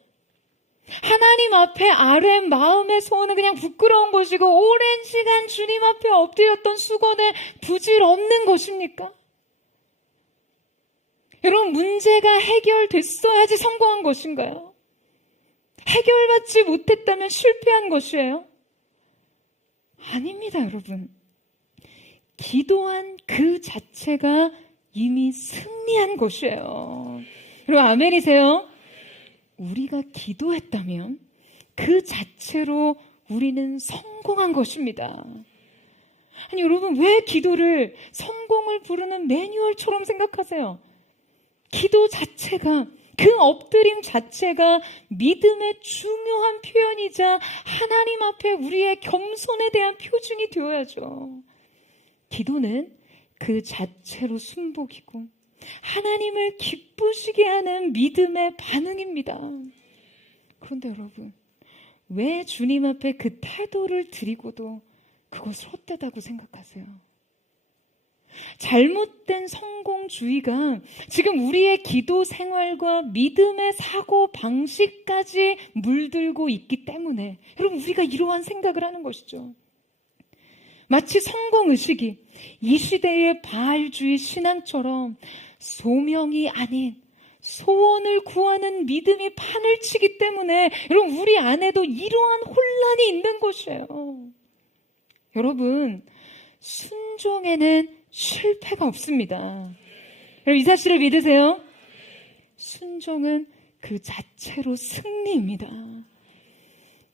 하나님 앞에 아뢰 마음의 소원은 그냥 부끄러운 것이고 오랜 시간 주님 앞에 엎드렸던 수고는 부질없는 것입니까? 여러분, 문제가 해결됐어야지 성공한 것인가요? 해결받지 못했다면 실패한 것이에요? 아닙니다, 여러분. 기도한 그 자체가 이미 승리한 것이에요. 여러분, 아멘이세요? 우리가 기도했다면 그 자체로 우리는 성공한 것입니다. 아니, 여러분, 왜 기도를 성공을 부르는 매뉴얼처럼 생각하세요? 기도 자체가, 그 엎드림 자체가 믿음의 중요한 표현이자 하나님 앞에 우리의 겸손에 대한 표준이 되어야죠. 기도는 그 자체로 순복이고 하나님을 기쁘시게 하는 믿음의 반응입니다. 그런데 여러분, 왜 주님 앞에 그 태도를 드리고도 그것을 헛되다고 생각하세요? 잘못된 성공주의가 지금 우리의 기도 생활과 믿음의 사고 방식까지 물들고 있기 때문에 여러분, 우리가 이러한 생각을 하는 것이죠. 마치 성공의식이 이 시대의 바알주의 신앙처럼 소명이 아닌 소원을 구하는 믿음이 판을 치기 때문에 여러분, 우리 안에도 이러한 혼란이 있는 것이에요. 여러분, 순종에는 실패가 없습니다. 여러분, 이 사실을 믿으세요? 순종은 그 자체로 승리입니다.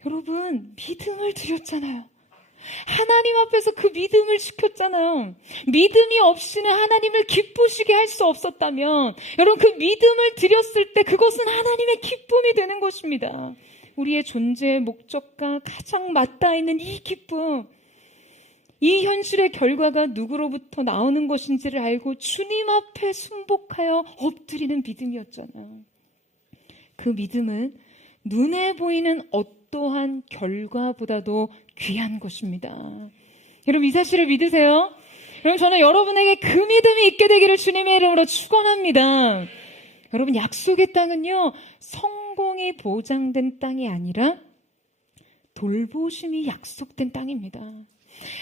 여러분, 믿음을 드렸잖아요. 하나님 앞에서 그 믿음을 지켰잖아요. 믿음이 없이는 하나님을 기쁘시게 할 수 없었다면 여러분, 그 믿음을 드렸을 때 그것은 하나님의 기쁨이 되는 것입니다. 우리의 존재의 목적과 가장 맞닿아 있는 이 기쁨, 이 현실의 결과가 누구로부터 나오는 것인지를 알고 주님 앞에 순복하여 엎드리는 믿음이었잖아요. 그 믿음은 눈에 보이는 어떠한 결과보다도 귀한 것입니다. 여러분, 이 사실을 믿으세요? 여러분, 저는 여러분에게 그 믿음이 있게 되기를 주님의 이름으로 축원합니다. 여러분, 약속의 땅은요, 성공이 보장된 땅이 아니라 돌보심이 약속된 땅입니다.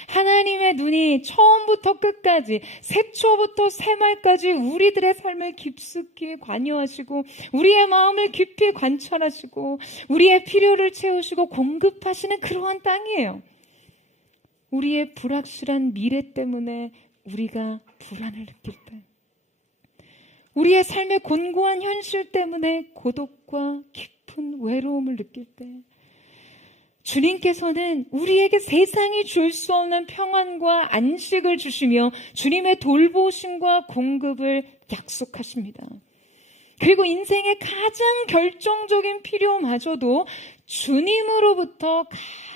하나님의 눈이 처음부터 끝까지, 새초부터 새말까지 우리들의 삶을 깊숙이 관여하시고 우리의 마음을 깊이 관찰하시고 우리의 필요를 채우시고 공급하시는 그러한 땅이에요. 우리의 불확실한 미래 때문에 우리가 불안을 느낄 때, 우리의 삶의 곤고한 현실 때문에 고독과 깊은 외로움을 느낄 때 주님께서는 우리에게 세상이 줄 수 없는 평안과 안식을 주시며 주님의 돌보심과 공급을 약속하십니다. 그리고 인생의 가장 결정적인 필요마저도 주님으로부터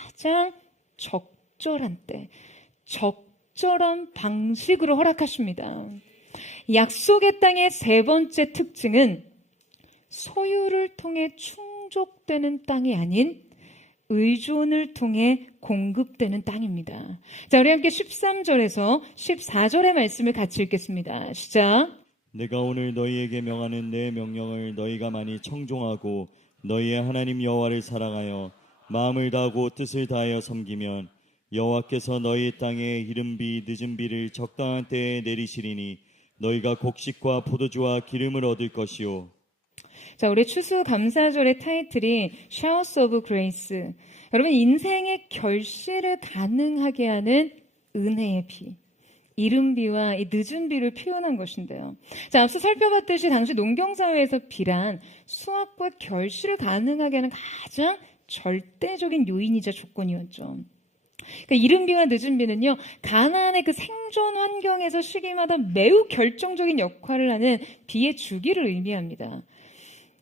가장 적절한 때, 적절한 방식으로 허락하십니다. 약속의 땅의 세 번째 특징은 소유를 통해 충족되는 땅이 아닌 의존을 통해 공급되는 땅입니다. 자, 우리 함께 13절에서 14절의 말씀을 같이 읽겠습니다. 시작. 내가 오늘 너희에게 명하는 내 명령을 너희가 많이 청종하고 너희의 하나님 여호와를 사랑하여 마음을 다하고 뜻을 다하여 섬기면 여호와께서 너희 땅에 이른비 늦은 비를 적당한 때에 내리시리니 너희가 곡식과 포도주와 기름을 얻을 것이요. 자, 우리 추수감사절의 타이틀이 Showers of Grace. 여러분, 인생의 결실을 가능하게 하는 은혜의 비, 이른 비와 이 늦은 비를 표현한 것인데요. 자, 앞서 살펴봤듯이 당시 농경사회에서 비란 수확과 결실을 가능하게 하는 가장 절대적인 요인이자 조건이었죠. 그러니까 이른 비와 늦은 비는요, 가나안의 그 생존 환경에서 시기마다 매우 결정적인 역할을 하는 비의 주기를 의미합니다.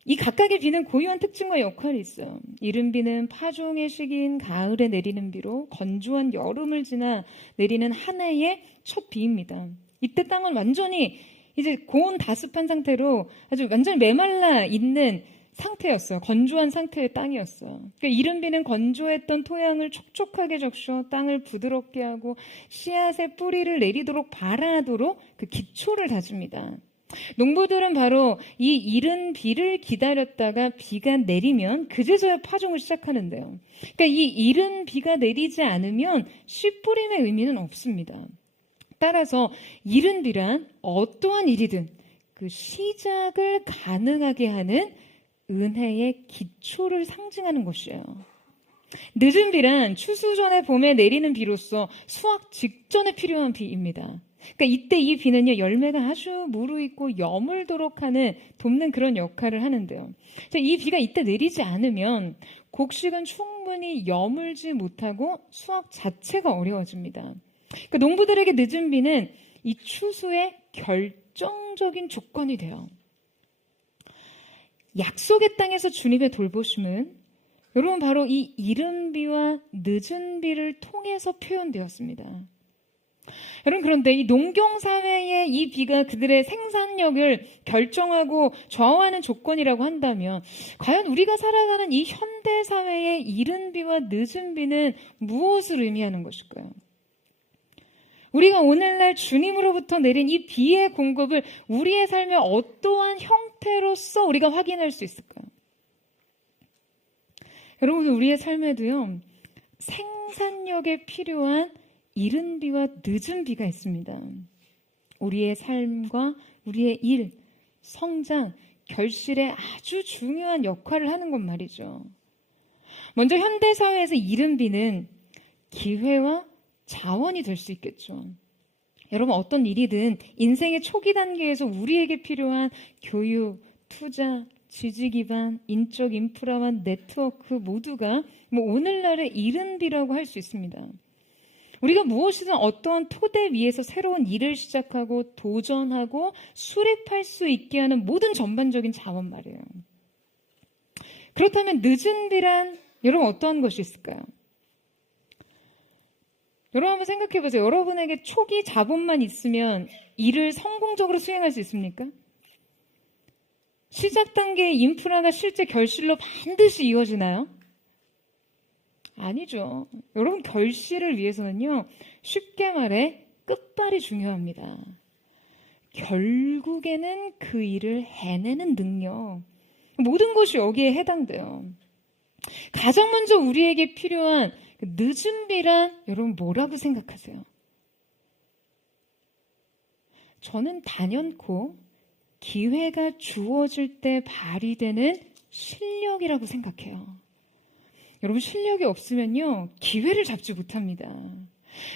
이 각각의 비는 고유한 특징과 역할이 있어요. 이른 비는 파종의 시기인 가을에 내리는 비로 건조한 여름을 지나 내리는 한 해의 첫 비입니다. 이때 땅은 완전히 이제 고온 다습한 상태로 아주 완전히 메말라 있는 상태였어요. 건조한 상태의 땅이었어요. 그러니까 이른 비는 건조했던 토양을 촉촉하게 적셔 땅을 부드럽게 하고 씨앗의 뿌리를 내리도록 발화하도록 그 기초를 다집니다. 농부들은 바로 이 이른 비를 기다렸다가 비가 내리면 그제서야 파종을 시작하는데요. 그러니까 이 이른 비가 내리지 않으면 씨 뿌림의 의미는 없습니다. 따라서 이른 비란 어떠한 일이든 그 시작을 가능하게 하는 은혜의 기초를 상징하는 것이에요. 늦은 비란 추수 전에 봄에 내리는 비로서 수확 직전에 필요한 비입니다. 그러니까 이때 이 비는요, 열매가 아주 무르익고 여물도록 하는 돕는 그런 역할을 하는데요. 이 비가 이때 내리지 않으면 곡식은 충분히 여물지 못하고 수확 자체가 어려워집니다. 그러니까 농부들에게 늦은 비는 이 추수의 결정적인 조건이 돼요. 약속의 땅에서 주님의 돌보심은 여러분 바로 이 이른 비와 늦은 비를 통해서 표현되었습니다. 여러분, 그런데 이 농경사회의 이 비가 그들의 생산력을 결정하고 좌우하는 조건이라고 한다면 과연 우리가 살아가는 이 현대사회의 이른 비와 늦은 비는 무엇을 의미하는 것일까요? 우리가 오늘날 주님으로부터 내린 이 비의 공급을 우리의 삶의 어떠한 형태로서 우리가 확인할 수 있을까요? 여러분, 우리의 삶에도요, 생산력에 필요한 이른 비와 늦은 비가 있습니다. 우리의 삶과 우리의 일, 성장, 결실에 아주 중요한 역할을 하는 것 말이죠. 먼저 현대사회에서 이른 비는 기회와 자원이 될 수 있겠죠. 여러분, 어떤 일이든 인생의 초기 단계에서 우리에게 필요한 교육, 투자, 지지 기반, 인적 인프라와 네트워크 모두가 오늘날의 이른 비라고 할 수 있습니다. 우리가 무엇이든 어떠한 토대 위에서 새로운 일을 시작하고 도전하고 수립할 수 있게 하는 모든 전반적인 자원 말이에요. 그렇다면 늦은 비란 여러분 어떠한 것이 있을까요? 여러분 한번 생각해 보세요. 여러분에게 초기 자본만 있으면 일을 성공적으로 수행할 수 있습니까? 시작 단계의 인프라가 실제 결실로 반드시 이어지나요? 아니죠. 여러분, 결실을 위해서는요, 쉽게 말해 끝발이 중요합니다. 결국에는 그 일을 해내는 능력, 모든 것이 여기에 해당돼요. 가장 먼저 우리에게 필요한 늦은 비란 여러분 뭐라고 생각하세요? 저는 단연코 기회가 주어질 때 발휘되는 실력이라고 생각해요. 여러분, 실력이 없으면요, 기회를 잡지 못합니다.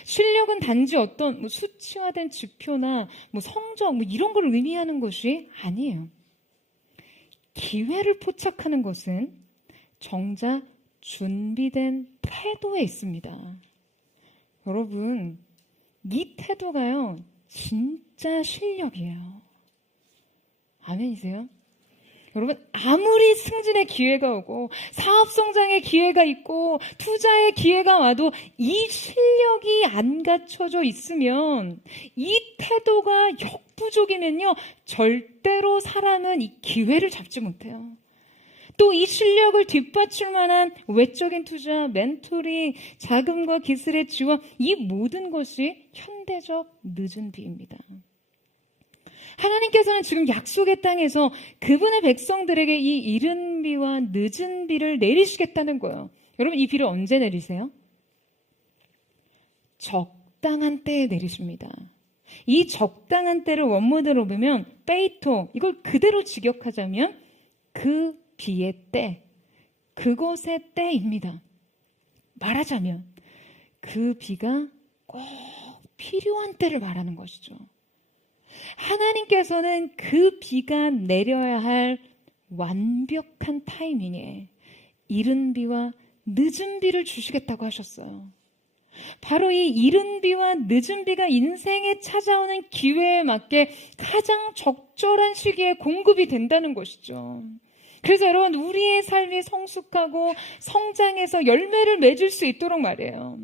실력은 단지 어떤 수치화된 지표나 성적 이런 걸 의미하는 것이 아니에요. 기회를 포착하는 것은 정작 준비된 태도에 있습니다. 여러분, 이 태도가요, 진짜 실력이에요. 아멘이세요? 여러분, 아무리 승진의 기회가 오고 사업 성장의 기회가 있고 투자의 기회가 와도 이 실력이 안 갖춰져 있으면, 이 태도가 역부족이면요, 절대로 사람은 이 기회를 잡지 못해요. 또 이 실력을 뒷받칠 만한 외적인 투자, 멘토링, 자금과 기술의 지원, 이 모든 것이 현대적 늦은 비입니다. 하나님께서는 지금 약속의 땅에서 그분의 백성들에게 이 이른 비와 늦은 비를 내리시겠다는 거예요. 여러분, 이 비를 언제 내리세요? 적당한 때에 내리십니다. 이 적당한 때를 원문으로 보면 페이토, 이걸 그대로 직역하자면 그 비의 때, 그것의 때입니다. 말하자면 그 비가 꼭 필요한 때를 말하는 것이죠. 하나님께서는 그 비가 내려야 할 완벽한 타이밍에 이른 비와 늦은 비를 주시겠다고 하셨어요. 바로 이 이른 비와 늦은 비가 인생에 찾아오는 기회에 맞게 가장 적절한 시기에 공급이 된다는 것이죠. 그래서 여러분, 우리의 삶이 성숙하고 성장해서 열매를 맺을 수 있도록 말이에요.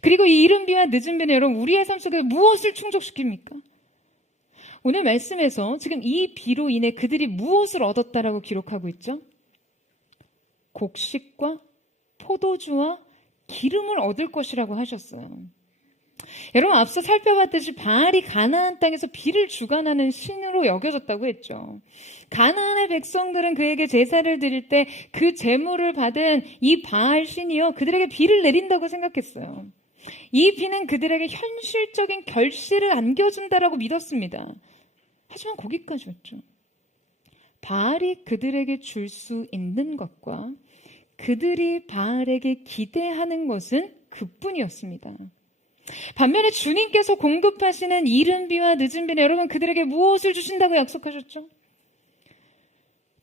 그리고 이 이른 비와 늦은 비는 여러분, 우리의 삶 속에 무엇을 충족시킵니까? 오늘 말씀에서 지금 이 비로 인해 그들이 무엇을 얻었다라고 기록하고 있죠? 곡식과 포도주와 기름을 얻을 것이라고 하셨어요. 여러분, 앞서 살펴봤듯이 바알이 가나안 땅에서 비를 주관하는 신으로 여겨졌다고 했죠. 가나안의 백성들은 그에게 제사를 드릴 때 그 제물을 받은 이 바알 신이요, 그들에게 비를 내린다고 생각했어요. 이 비는 그들에게 현실적인 결실을 안겨준다라고 믿었습니다. 하지만 거기까지였죠. 바알이 그들에게 줄 수 있는 것과 그들이 바알에게 기대하는 것은 그뿐이었습니다. 반면에 주님께서 공급하시는 이른 비와 늦은 비는 여러분, 그들에게 무엇을 주신다고 약속하셨죠?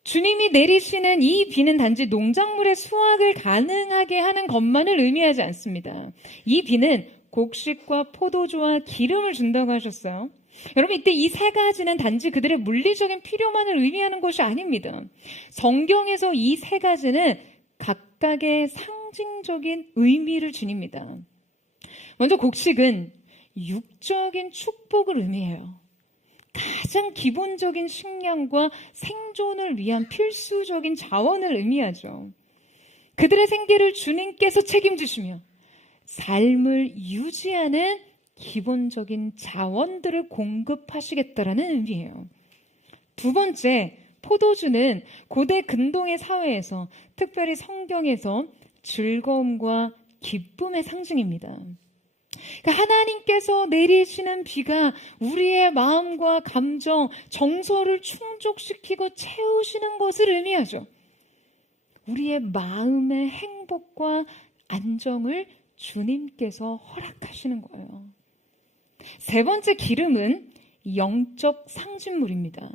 주님이 내리시는 이 비는 단지 농작물의 수확을 가능하게 하는 것만을 의미하지 않습니다. 이 비는 곡식과 포도주와 기름을 준다고 하셨어요. 여러분, 이때 이 세 가지는 단지 그들의 물리적인 필요만을 의미하는 것이 아닙니다. 성경에서 이 세 가지는 각각의 상징적인 의미를 지닙니다. 먼저 곡식은 육적인 축복을 의미해요. 가장 기본적인 식량과 생존을 위한 필수적인 자원을 의미하죠. 그들의 생계를 주님께서 책임지시며 삶을 유지하는 기본적인 자원들을 공급하시겠다라는 의미예요. 두 번째, 포도주는 고대 근동의 사회에서, 특별히 성경에서 즐거움과 기쁨의 상징입니다. 그러니까 하나님께서 내리시는 비가 우리의 마음과 감정, 정서를 충족시키고 채우시는 것을 의미하죠. 우리의 마음의 행복과 안정을 주님께서 허락하시는 거예요. 세 번째, 기름은 영적 상징물입니다.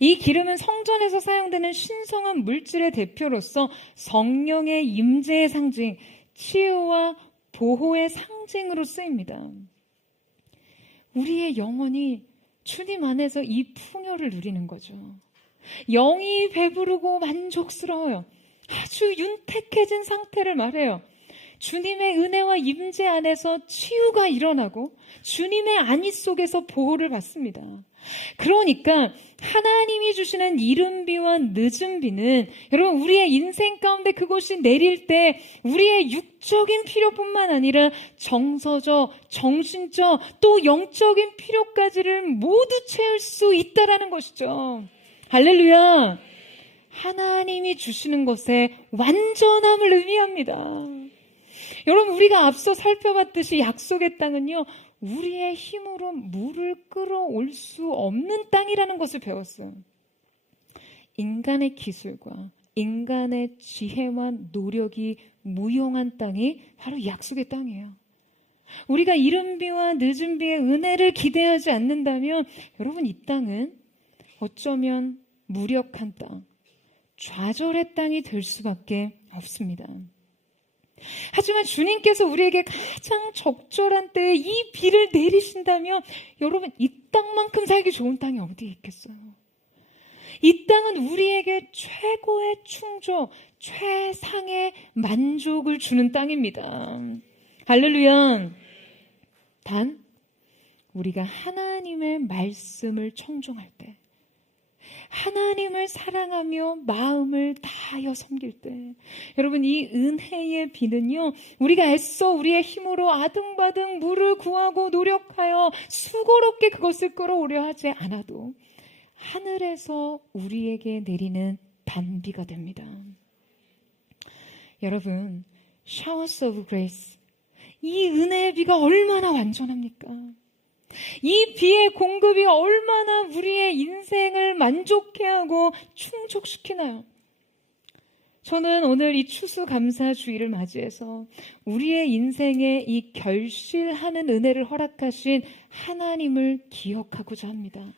이 기름은 성전에서 사용되는 신성한 물질의 대표로서 성령의 임재의 상징, 치유와 보호의 상징으로 쓰입니다. 우리의 영혼이 주님 안에서 이 풍요를 누리는 거죠. 영이 배부르고 만족스러워요. 아주 윤택해진 상태를 말해요. 주님의 은혜와 임재 안에서 치유가 일어나고 주님의 안위 속에서 보호를 받습니다. 그러니까 하나님이 주시는 이른 비와 늦은 비는 여러분, 우리의 인생 가운데 그것이 내릴 때 우리의 육적인 필요뿐만 아니라 정서적, 정신적, 또 영적인 필요까지를 모두 채울 수 있다라는 것이죠. 할렐루야! 하나님이 주시는 것에 완전함을 의미합니다. 여러분, 우리가 앞서 살펴봤듯이 약속의 땅은요, 우리의 힘으로 물을 끌어올 수 없는 땅이라는 것을 배웠어요. 인간의 기술과 인간의 지혜와 노력이 무용한 땅이 바로 약속의 땅이에요. 우리가 이른 비와 늦은 비의 은혜를 기대하지 않는다면 여러분, 이 땅은 어쩌면 무력한 땅, 좌절의 땅이 될 수밖에 없습니다. 하지만 주님께서 우리에게 가장 적절한 때에 이 비를 내리신다면 여러분, 이 땅만큼 살기 좋은 땅이 어디에 있겠어요? 이 땅은 우리에게 최고의 충족, 최상의 만족을 주는 땅입니다. 할렐루야. 단 우리가 하나님의 말씀을 청종할 때, 하나님을 사랑하며 마음을 다하여 섬길 때, 여러분, 이 은혜의 비는요, 우리가 애써 우리의 힘으로 아등바등 물을 구하고 노력하여 수고롭게 그것을 끌어오려 하지 않아도 하늘에서 우리에게 내리는 단비가 됩니다. 여러분, showers of grace, 이 은혜의 비가 얼마나 완전합니까? 이 비의 공급이 얼마나 우리의 인생을 만족해 하고 충족시키나요? 저는 오늘 이 추수감사주의를 맞이해서 우리의 인생에 이 결실하는 은혜를 허락하신 하나님을 기억하고자 합니다.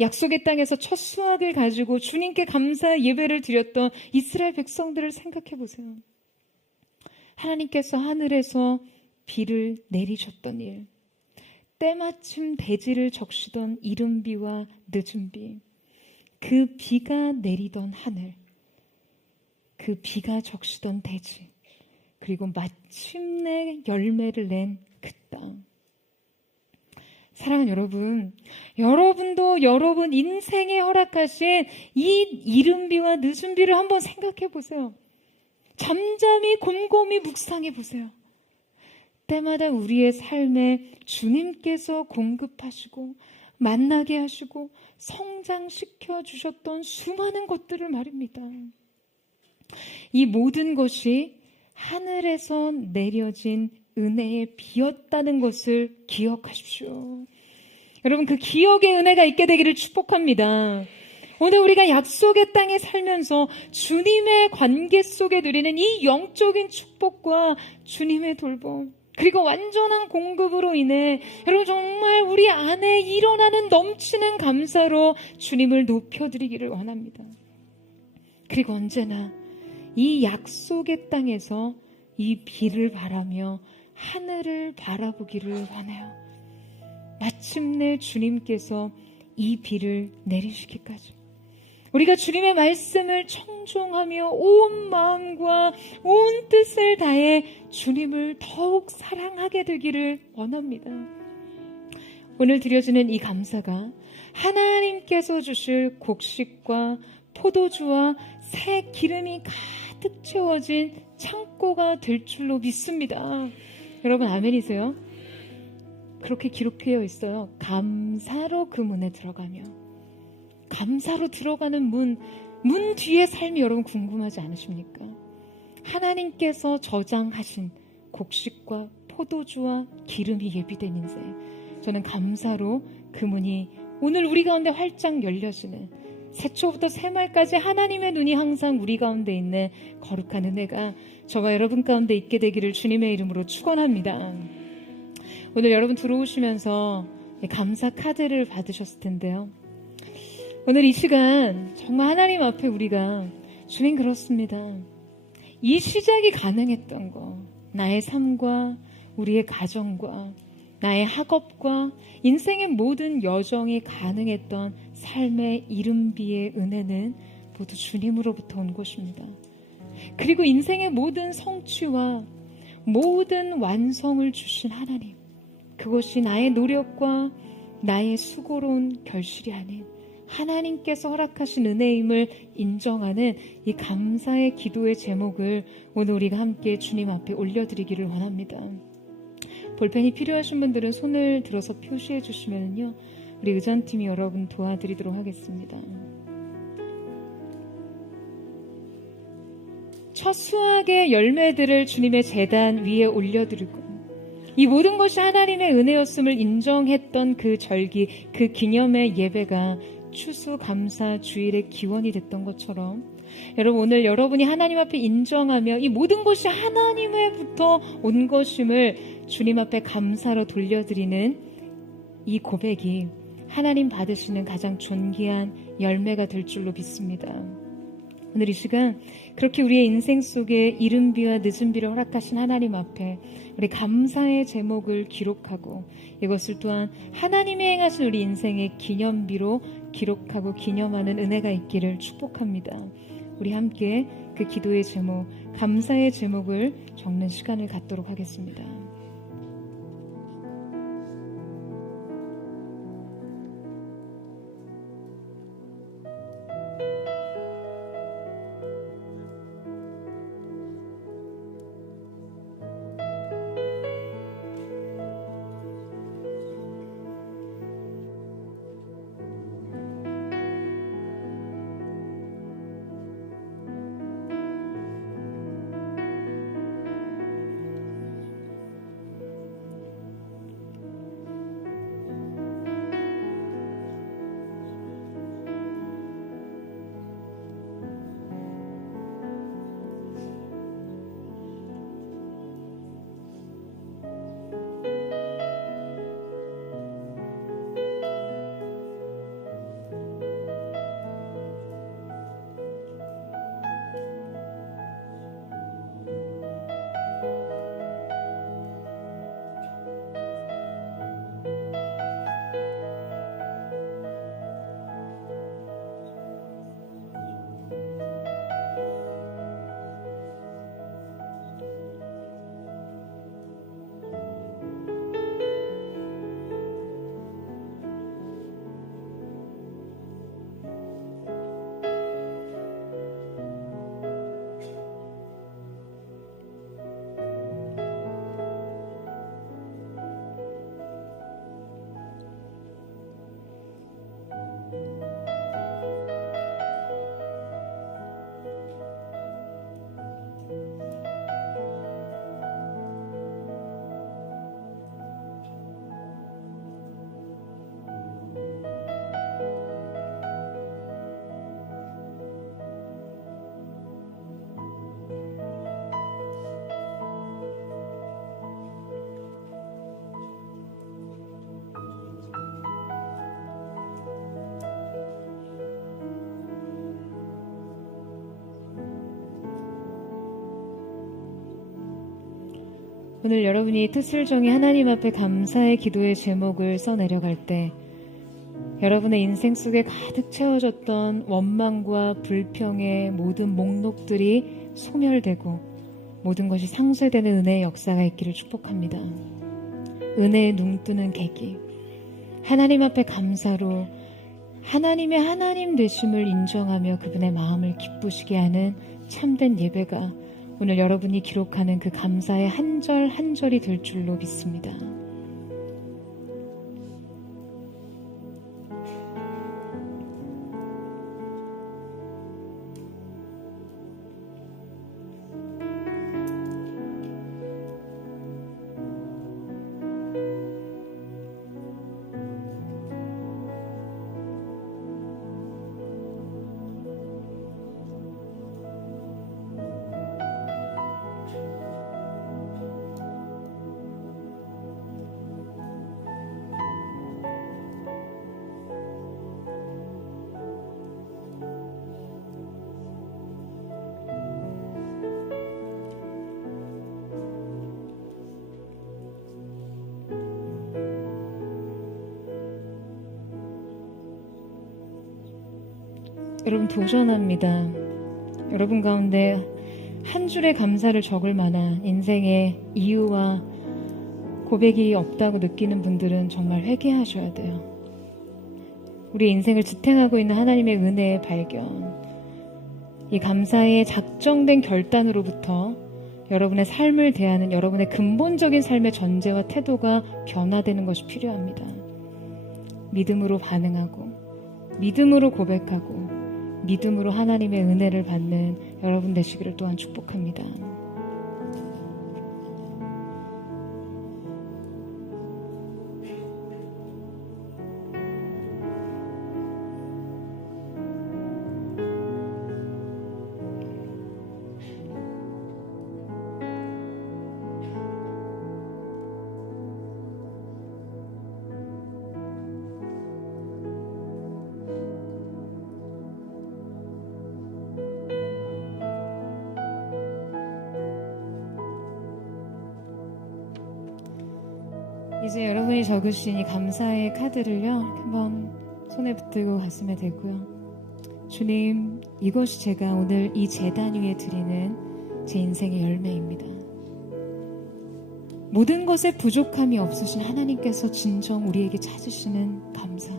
약속의 땅에서 첫 수확을 가지고 주님께 감사 예배를 드렸던 이스라엘 백성들을 생각해 보세요. 하나님께서 하늘에서 비를 내리셨던 일, 때마침 대지를 적시던 이른 비와 늦은 비, 그 비가 내리던 하늘, 그 비가 적시던 대지, 그리고 마침내 열매를 낸 그 땅. 사랑하는 여러분, 여러분도 여러분 인생에 허락하신 이 이른 비와 늦은 비를 한번 생각해 보세요. 잠잠히 곰곰이 묵상해 보세요. 때마다 우리의 삶에 주님께서 공급하시고 만나게 하시고 성장시켜 주셨던 수많은 것들을 말입니다. 이 모든 것이 하늘에서 내려진 은혜의 비였다는 것을 기억하십시오. 여러분, 그 기억의 은혜가 있게 되기를 축복합니다. 오늘 우리가 약속의 땅에 살면서 주님의 관계 속에 누리는 이 영적인 축복과 주님의 돌봄, 그리고 완전한 공급으로 인해 여러분 정말 우리 안에 일어나는 넘치는 감사로 주님을 높여드리기를 원합니다. 그리고 언제나 이 약속의 땅에서 이 비를 바라며 하늘을 바라보기를 원해요. 마침내 주님께서 이 비를 내리시기까지 우리가 주님의 말씀을 청종하며 온 마음과 온 뜻을 다해 주님을 더욱 사랑하게 되기를 원합니다. 오늘 드려지는 이 감사가 하나님께서 주실 곡식과 포도주와 새 기름이 가득 채워진 창고가 될 줄로 믿습니다. 여러분 아멘이세요? 그렇게 기록되어 있어요. 감사로 그 문에 들어가며. 감사로 들어가는 문 뒤의 삶이 여러분 궁금하지 않으십니까? 하나님께서 저장하신 곡식과 포도주와 기름이 예비된 인생. 저는 감사로 그 문이 오늘 우리 가운데 활짝 열려지는, 새초부터 새말까지 하나님의 눈이 항상 우리 가운데 있는 거룩한 은혜가 저와 여러분 가운데 있게 되기를 주님의 이름으로 축원합니다. 오늘 여러분 들어오시면서 감사 카드를 받으셨을 텐데요. 오늘 이 시간 정말 하나님 앞에 우리가 주님 그렇습니다. 이 시작이 가능했던 거, 나의 삶과 우리의 가정과 나의 학업과 인생의 모든 여정이 가능했던 삶의 이른비의 은혜는 모두 주님으로부터 온 것입니다. 그리고 인생의 모든 성취와 모든 완성을 주신 하나님, 그것이 나의 노력과 나의 수고로운 결실이 아닌 하나님께서 허락하신 은혜임을 인정하는 이 감사의 기도의 제목을 오늘 우리가 함께 주님 앞에 올려드리기를 원합니다. 볼펜이 필요하신 분들은 손을 들어서 표시해 주시면요, 우리 의전팀이 여러분 도와드리도록 하겠습니다. 첫 수확의 열매들을 주님의 제단 위에 올려드리고, 이 모든 것이 하나님의 은혜였음을 인정했던 그 절기, 그 기념의 예배가 추수감사 주일의 기원이 됐던 것처럼 여러분, 오늘 여러분이 하나님 앞에 인정하며 이 모든 것이 하나님의부터 온 것임을 주님 앞에 감사로 돌려드리는 이 고백이 하나님 받으시는 가장 존귀한 열매가 될 줄로 믿습니다. 오늘 이 시간 그렇게 우리의 인생 속에 이른 비와 늦은 비를 허락하신 하나님 앞에 우리 감사의 제목을 기록하고 이것을 또한 하나님이 행하신 우리 인생의 기념비로 기록하고 기념하는 은혜가 있기를 축복합니다. 우리 함께 그 기도의 제목, 감사의 제목을 적는 시간을 갖도록 하겠습니다. 오늘 여러분이 뜻을 정해 하나님 앞에 감사의 기도의 제목을 써내려갈 때 여러분의 인생 속에 가득 채워졌던 원망과 불평의 모든 목록들이 소멸되고 모든 것이 상쇄되는 은혜의 역사가 있기를 축복합니다. 은혜의 눈뜨는 계기, 하나님 앞에 감사로 하나님의 하나님 되심을 인정하며 그분의 마음을 기쁘시게 하는 참된 예배가 오늘 여러분이 기록하는 그 감사의 한 절 한 절이 될 줄로 믿습니다. 여러분 도전합니다. 여러분 가운데 한 줄의 감사를 적을 만한 인생의 이유와 고백이 없다고 느끼는 분들은 정말 회개하셔야 돼요. 우리 인생을 지탱하고 있는 하나님의 은혜의 발견, 이 감사의 작정된 결단으로부터 여러분의 삶을 대하는 여러분의 근본적인 삶의 전제와 태도가 변화되는 것이 필요합니다. 믿음으로 반응하고 믿음으로 고백하고 믿음으로 하나님의 은혜를 받는 여러분 되시기를 또한 축복합니다. 이제 여러분이 적으신 이 감사의 카드를요, 한번 손에 붙들고 가시면 되고요. 주님, 이것이 제가 오늘 이 제단 위에 드리는 제 인생의 열매입니다. 모든 것에 부족함이 없으신 하나님께서 진정 우리에게 찾으시는 감사,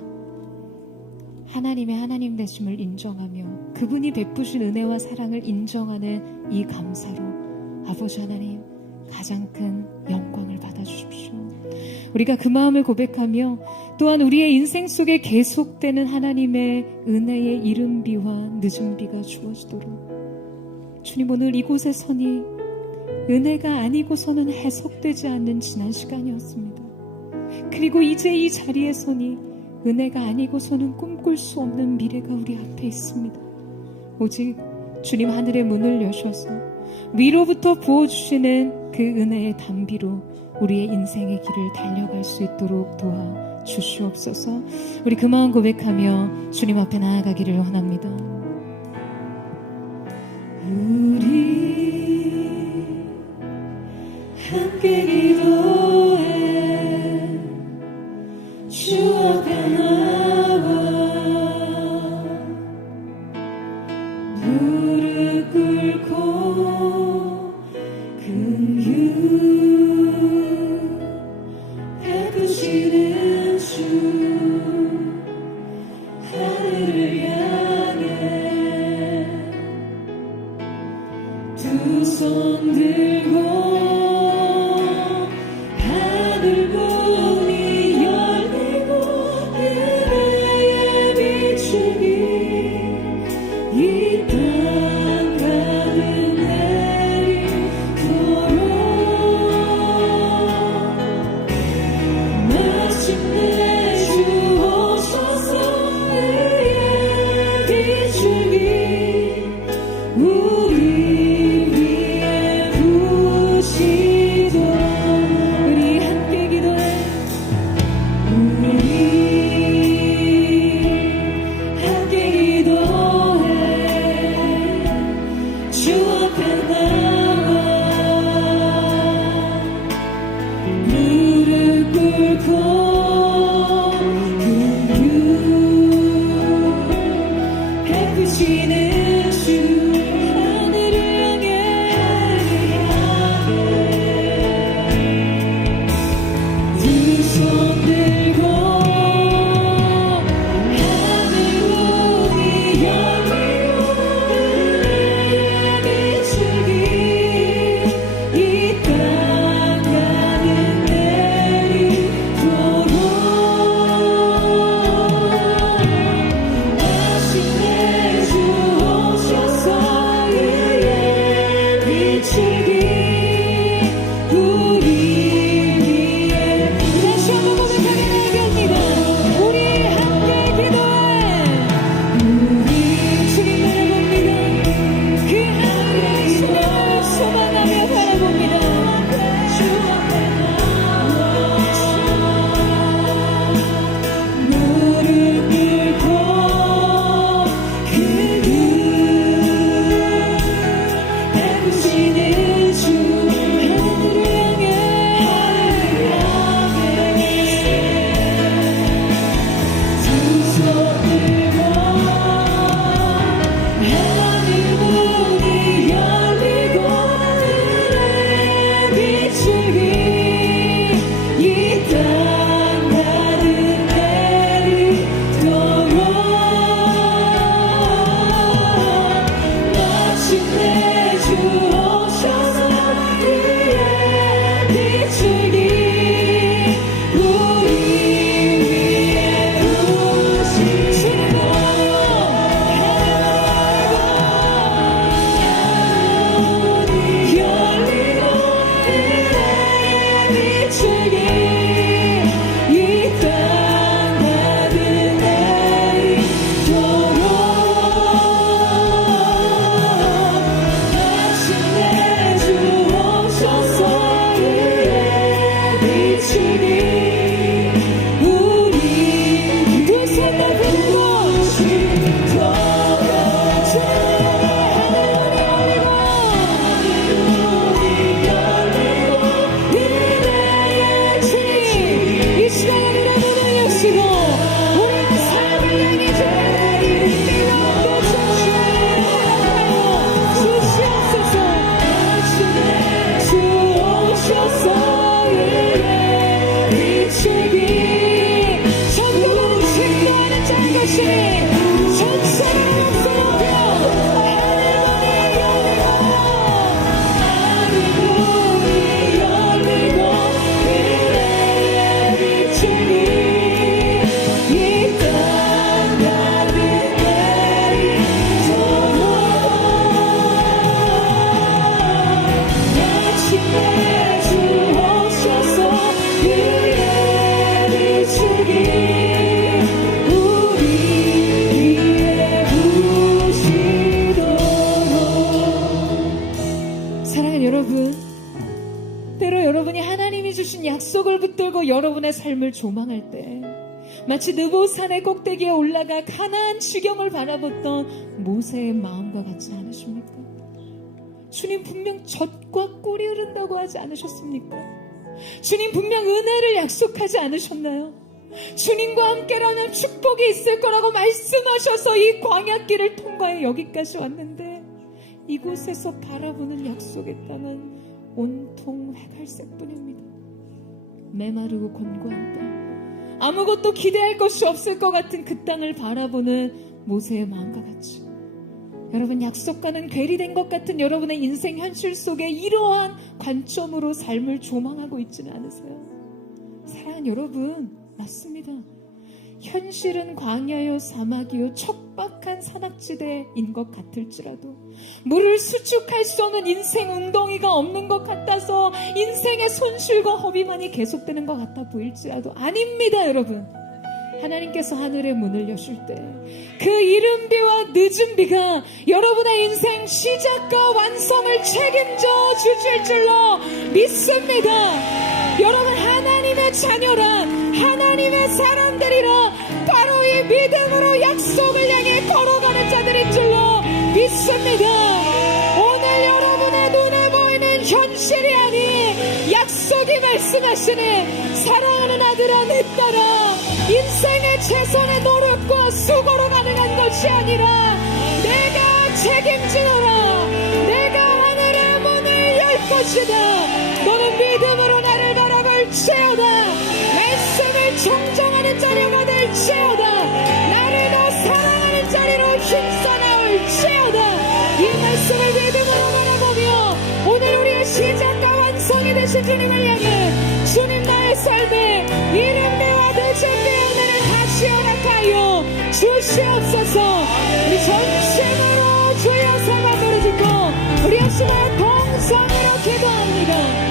하나님의 하나님 되심을 인정하며 그분이 베푸신 은혜와 사랑을 인정하는 이 감사로 아버지 하나님 가장 큰 영광을 받아주십시오. 우리가 그 마음을 고백하며 또한 우리의 인생 속에 계속되는 하나님의 은혜의 이른비와 늦은비가 주어지도록 주님, 오늘 이곳에 서니 은혜가 아니고서는 해석되지 않는 지난 시간이었습니다. 그리고 이제 이 자리에 서니 은혜가 아니고서는 꿈꿀 수 없는 미래가 우리 앞에 있습니다. 오직 주님 하늘의 문을 여셔서 위로부터 부어주시는 그 은혜의 담비로 우리의 인생의 길을 달려갈 수 있도록 도와주시옵소서. 우리 그 마음 고백하며 주님 앞에 나아가기를 원합니다. 우리 함께 기도해 주 앞에 나와 무릎 꿇고 긍휼 베푸시는 주 하늘을 향해 두 손 들고 하늘 문이 열리고 은혜의 비추기 이 땅 가득 내리도록 마침내 주 오셔서 은혜의 비추기 우리 위에 부으시도록 우리 함께 기도해 우리 함께 기도해 주 앞에 나와 무릎 꿇고 긍휼 베푸시는 주 하늘을 향해 두 손 들고 하늘 문이 열리고 은혜의 비추기 이 땅 가득 내리도록 마침내 주 오셔서 은혜의 비추기 우리 위에 다시 한번 고백하게 나아갑니다. 우리 함께 기도해 우리 주님 바라봅니다. 그 하늘의 손을 소망하며 바라봅니다. 주 앞에 나와 무릎 꿇고 긍휼 베푸시는 주 하늘을 향해 두 손 들고 하늘 문이 열리고 은혜의 비추기 이 땅 가득 내리도록 마침내 주 오셔서 은혜의 비추기 우리 위에 부으시도록 열리고 은혜의 비추기 이 땅 가득 내리도록 마침내 주 오셔서 은혜의 비추기 우리 두 손을 들고 하늘 문이 열리고 은혜의 지 하나님이 주신 약속을 붙들고 여러분의 삶을 조망할 때 마치 느보산의 꼭대기에 올라가 가나안 지경을 바라봤던 모세의 마음과 같지 않으십니까? 주님 분명 젖과 꿀이 흐른다고 하지 않으셨습니까? 주님 분명 은혜를 약속하지 않으셨나요? 주님과 함께라면 축복이 있을 거라고 말씀하셔서 이 광야길을 통과해 여기까지 왔는데 이곳에서 바라보는 약속의 땅은 온통 회갈색뿐입니다. 메마르고 곤고한 땅, 아무것도 기대할 것이 없을 것 같은 그 땅을 바라보는 모세의 마음과 같이 여러분, 약속과는 괴리된 것 같은 여러분의 인생 현실 속에 이러한 관점으로 삶을 조망하고 있지는 않으세요? 사랑하는 여러분, 맞습니다. 현실은 광야요 사막이요 척박한 산악지대인 것 같을지라도 물을 수축할 수 없는 인생 웅덩이가 없는 것 같아서 인생의 손실과 허비만이 계속되는 것 같아 보일지라도 아닙니다. 여러분, 하나님께서 하늘의 문을 여실 때 그 이른 비와 늦은 비가 여러분의 인생 시작과 완성을 책임져 주실 줄로 믿습니다. 여러분, 하나님의 자녀란 하나님의 사람들이라 바로 이 믿음으로 약속을 향해 걸어가는 자들인 줄로 믿습니다. 오늘 여러분의 눈에 보이는 현실이 아닌 약속이 말씀하시는 사랑하는 아들아 내 딸아, 인생의 최선의 노력과 수고로 가능한 것이 아니라 내가 책임지노라. 내가 하늘의 문을 열 것이다. 너는 믿음으로 나를 바라볼지어다. 말씀을 청정하는 자녀가 될지어다. 나를 더 사랑하는 자리로 힘써 나올지어다. 이 말씀을 믿음으로 바라보며 오늘 우리의 시작과 완성이 되신 주님을 향해 주님, 나의 삶에 이른 비와 늦은 비의 은혜를 다시 허락하여 주시옵소서. 우리 전심으로 주여 성함 부르짖고 우리 역시나 동성으로 기도합니다.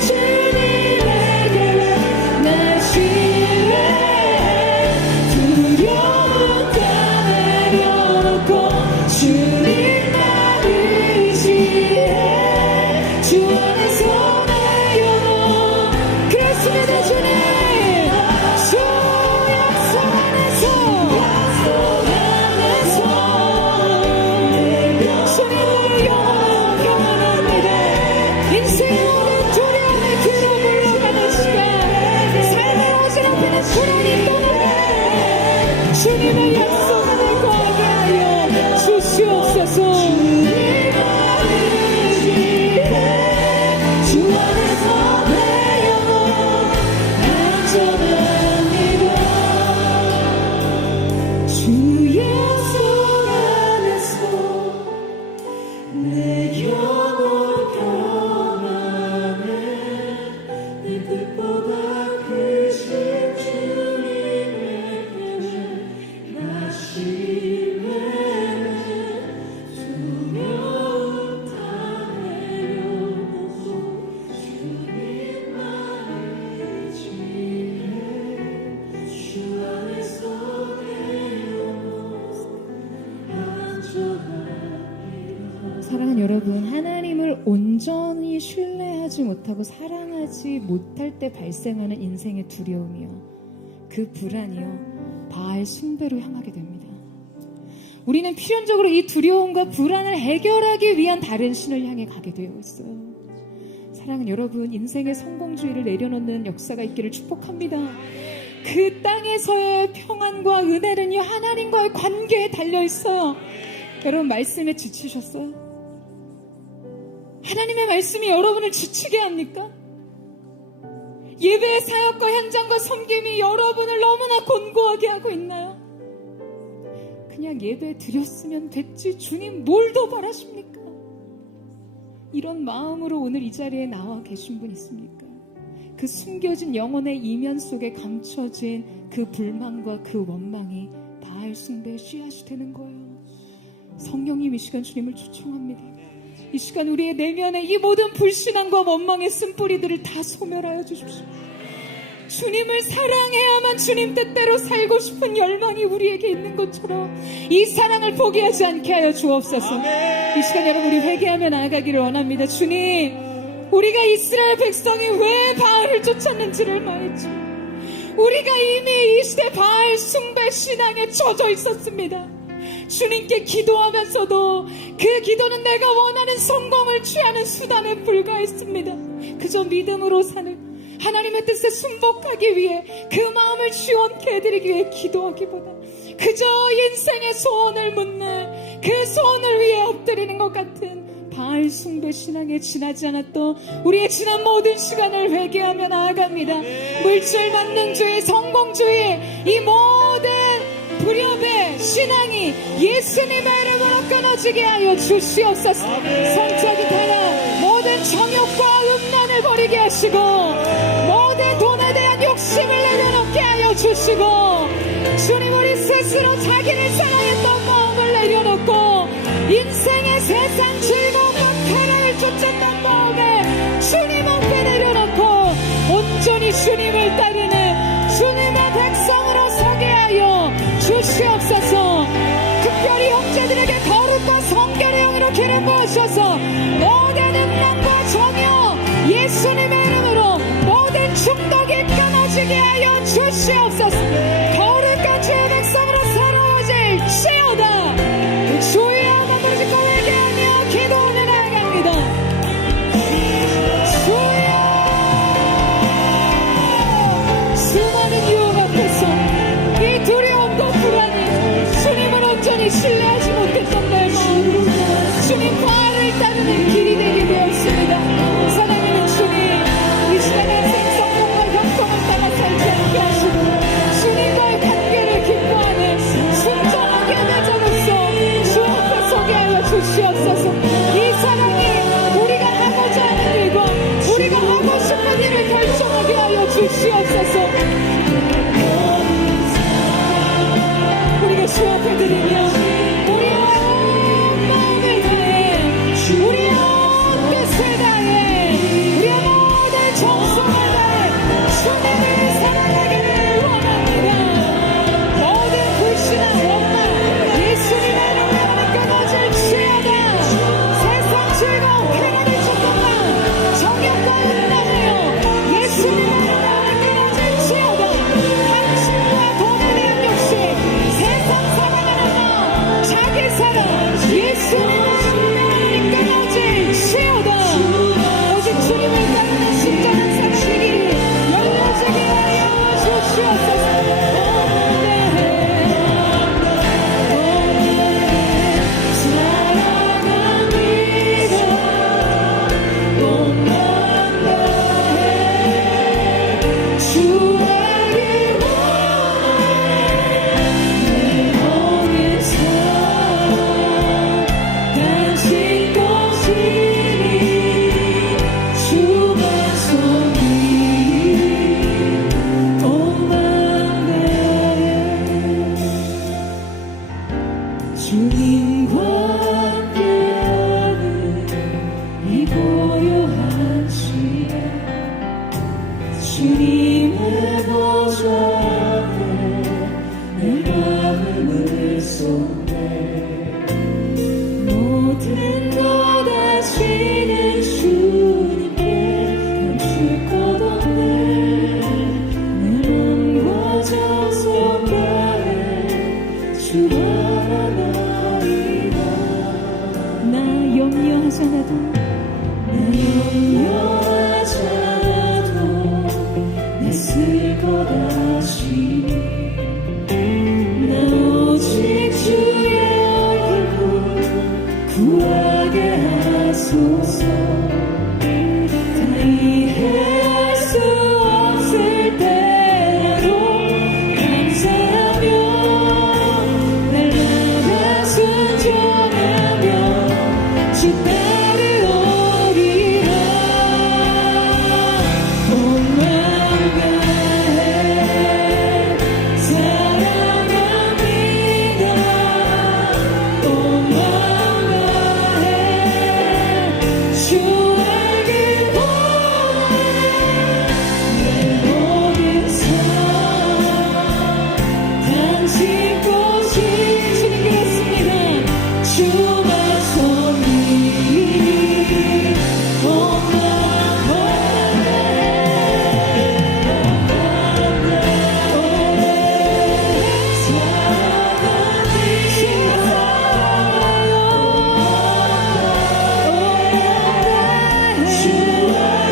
주님에게 나 신뢰해 두려움 다 내려놓고 주님만 의지해 주 안에서 내 영혼 그렇습니다 주님 주 약속 안에서 주님으로 영원합니다 인생의 모든 두려움을 뒤로 물러가는 시간 삶의 오진 앞에는 불안이 떠나네 주님의 약속을 거하게 하여 주시옵소서 주 안에서 내 영혼 안전합니다 주 약속 안에서 내 영혼 평안해 내 뜻보다 크신 주님에게 나 신뢰해 두려움 다 내려놓고 주님만 의지해 주 안에서 내 영혼 안전합니다 사랑하는 여러분 하나님을 온전히 신뢰하지 못하고 사랑하지 못할 때 발생하는 인생의 두려움이요 그 불안이요 바알 숭배로 향하게 됩니다 우리는 필연적으로 이 두려움과 불안을 해결하기 위한 다른 신을 향해 가게 되어 있어요 사랑하는 여러분 인생의 성공주의를 내려놓는 역사가 있기를 축복합니다 그 땅에서의 평안과 은혜는요 하나님과의 관계에 달려있어요 여러분 말씀에 지치셨어요? 하나님의 말씀이 여러분을 지치게 합니까? 예배의 사역과 현장과 섬김이 여러분을 너무나 곤고하게 하고 있나요? 그냥 예배 드렸으면 됐지 주님 뭘 더 바라십니까? 이런 마음으로 오늘 이 자리에 나와 계신 분 있습니까? 그 숨겨진 영혼의 이면 속에 감춰진 그 불만과 그 원망이 바알 숭배의 씨앗이 되는 거예요. 성령님 이 시간 주님을 초청합니다. 이 시간 우리의 내면에 이 모든 불신앙과 원망의 쓴뿌리들을 다 소멸하여 주십시오. 주님을 사랑해야만 주님 뜻대로 살고 싶은 열망이 우리에게 있는 것처럼 이 사랑을 포기하지 않게 하여 주옵소서. 이 시간 여러분 우리 회개하며 나아가기를 원합니다. 주님 우리가 이스라엘 백성이 왜 바알을 쫓았는지를 말했죠. 우리가 이미 이 시대 바알 숭배 신앙에 젖어 있었습니다. 주님께 기도하면서도 그 기도는 내가 원하는 성공을 취하는 수단에 불과했습니다. 그저 믿음으로 사는 하나님의 뜻에 순복하기 위해 그 마음을 시원케 해드리기 위해 기도하기보다 그저 인생의 소원을 묻는 그 소원을 위해 엎드리는 것 같은 바알 숭배 신앙에 지나지 않았던 우리의 지난 모든 시간을 회개하며 나아갑니다. 물질 만능주의, 성공주의 이 모든 불협의 신앙이 예수님의 이름으로 끊어지게 하여 주시옵소서. 성적인 타락 모든 정욕과 음란을 버리게 하시고 모든 돈에 대한 욕심을 내려놓게 하여 주시고 주님 우리 스스로 자기를 사랑했던 마음을 내려놓고 인생의 세상 즐거움과 쾌락을 쫓았던 마음에 주님 앞에 내려놓고 온전히 주님을 따르는 주님의 백성으로 서게 하여 주시옵소서. 특별히 형제들에게 거룩과 성결의 영으로 기름 부으셔서 모든 음란과 정욕 예수님의 이름으로 모든 중독이 끊어지게 하여 주시옵소서. 거룩한 주의 백성으로 살아오질 지어다. 주의 영광 부르짖고 회개하며 기도하며 나아갑니다. 주여 수많은 유혹 앞에서 이 두려움과 불안이 주님을 온전히 신뢰하지 못했던 내 마음 주님 바알을 따르는 길이 되게 되었습니다. 사랑하는 주님 이 시간에 생성공과 형통을 따라 살지 않게 하시고 주님 정성을 다해 주님을 사랑하기를 원합니다. 모든 불신앙 원망 예수님의 이름으로 끊어질지어다. 세상 즐거움 행운의 축복만 정욕과 음란하여 예수님의 이름으로 끊어질지어다. 당신과 돈에 대한 욕심 세상 사랑하는 마음 자기 사랑 예수님의 이름으로 끊어질지어다. 오직 주님을 따르는 신전한 상식이 열려지게 하여 주시옵소서. 주님과 함께하는 이 고요한 시간 주님의 보좌 앞에 내 마음을 쏟네 모든 것 아시는 주님께 감출 것 없네 내 맘과 정성 다해 주라 나 염려하잖아도 애쓸 것 아시니 나 오직 주의 얼굴 구하게 하소서 다 이해할 수 없을 때라도 감사하며 날마다 순종하며 주 따르오리라 온 마음 다해 사랑합니다 온 마음 다해 주 알길 원해 내 모든 삶 당신 꽃이 주님 그렇습니다 주만 손이 당신 꽃이 주만 손이 온 마음 다해 사랑합니다 온 마음 다해 주 알길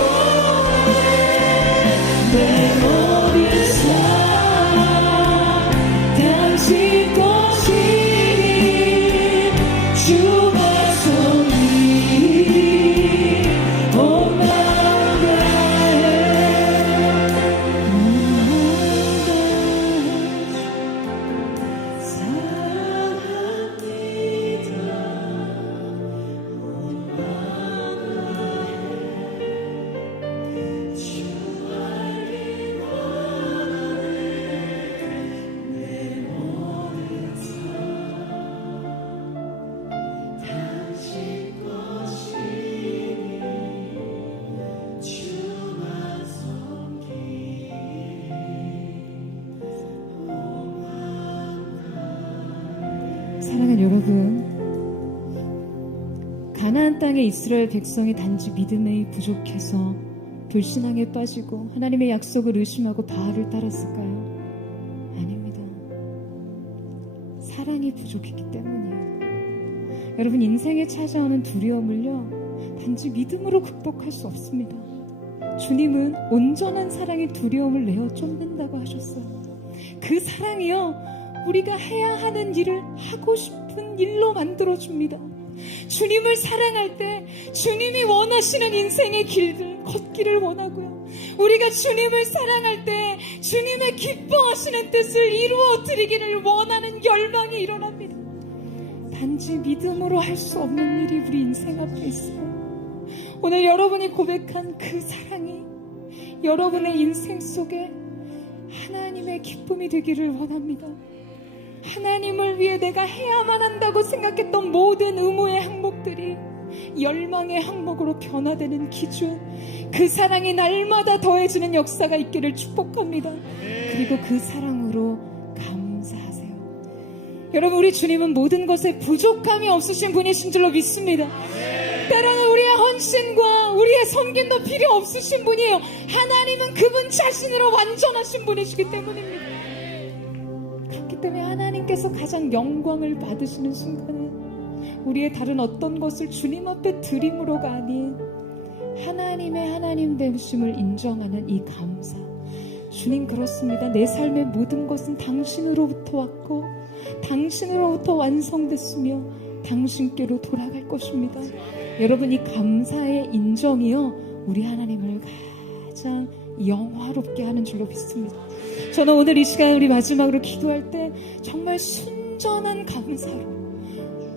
원하네 내 모든 당신 것이니 주만 섬기니 사랑하는 여러분, 가나안 땅의 이스라엘 백성이 단지 믿음에 부족해서 불신앙에 빠지고 하나님의 약속을 의심하고 바알을 따랐을까요? 아닙니다. 사랑이 부족했기 때문이에요. 여러분, 인생에 찾아오는 두려움을요 단지 믿음으로 극복할 수 없습니다. 주님은 온전한 사랑이 두려움을 내어 쫓는다고 하셨어요. 그 사랑이요 우리가 해야 하는 일을 하고 싶은 일로 만들어줍니다. 주님을 사랑할 때 주님이 원하시는 인생의 길을 걷기를 원하고요. 우리가 주님을 사랑할 때 주님의 기뻐하시는 뜻을 이루어 드리기를 원하는 열망이 일어납니다. 단지 믿음으로 할 수 없는 일이 우리 인생 앞에 있어요. 오늘 여러분이 고백한 그 사랑이 여러분의 인생 속에 하나님의 기쁨이 되기를 원합니다. 하나님을 위해 내가 해야만 한다고 생각했던 모든 의무의 항목들이 열망의 항목으로 변화되는 기준, 그 사랑이 날마다 더해지는 역사가 있기를 축복합니다. 그리고 그 사랑으로 감사하세요. 여러분, 우리 주님은 모든 것에 부족함이 없으신 분이신 줄로 믿습니다. 때로는 우리의 헌신과 우리의 섬김도 필요 없으신 분이에요. 하나님은 그분 자신으로 완전하신 분이시기 때문입니다. 그렇기 때문에 하나님께서 가장 영광을 받으시는 순간은 우리의 다른 어떤 것을 주님 앞에 드림으로가 아닌 하나님의 하나님 되심을 인정하는 이 감사. 주님, 그렇습니다. 내 삶의 모든 것은 당신으로부터 왔고 당신으로부터 완성됐으며 당신께로 돌아갈 것입니다. 여러분, 이 감사의 인정이요, 우리 하나님을 가장 영화롭게 하는 줄로 믿습니다. 저는 오늘 이 시간 우리 마지막으로 기도할 때 정말 순전한 감사로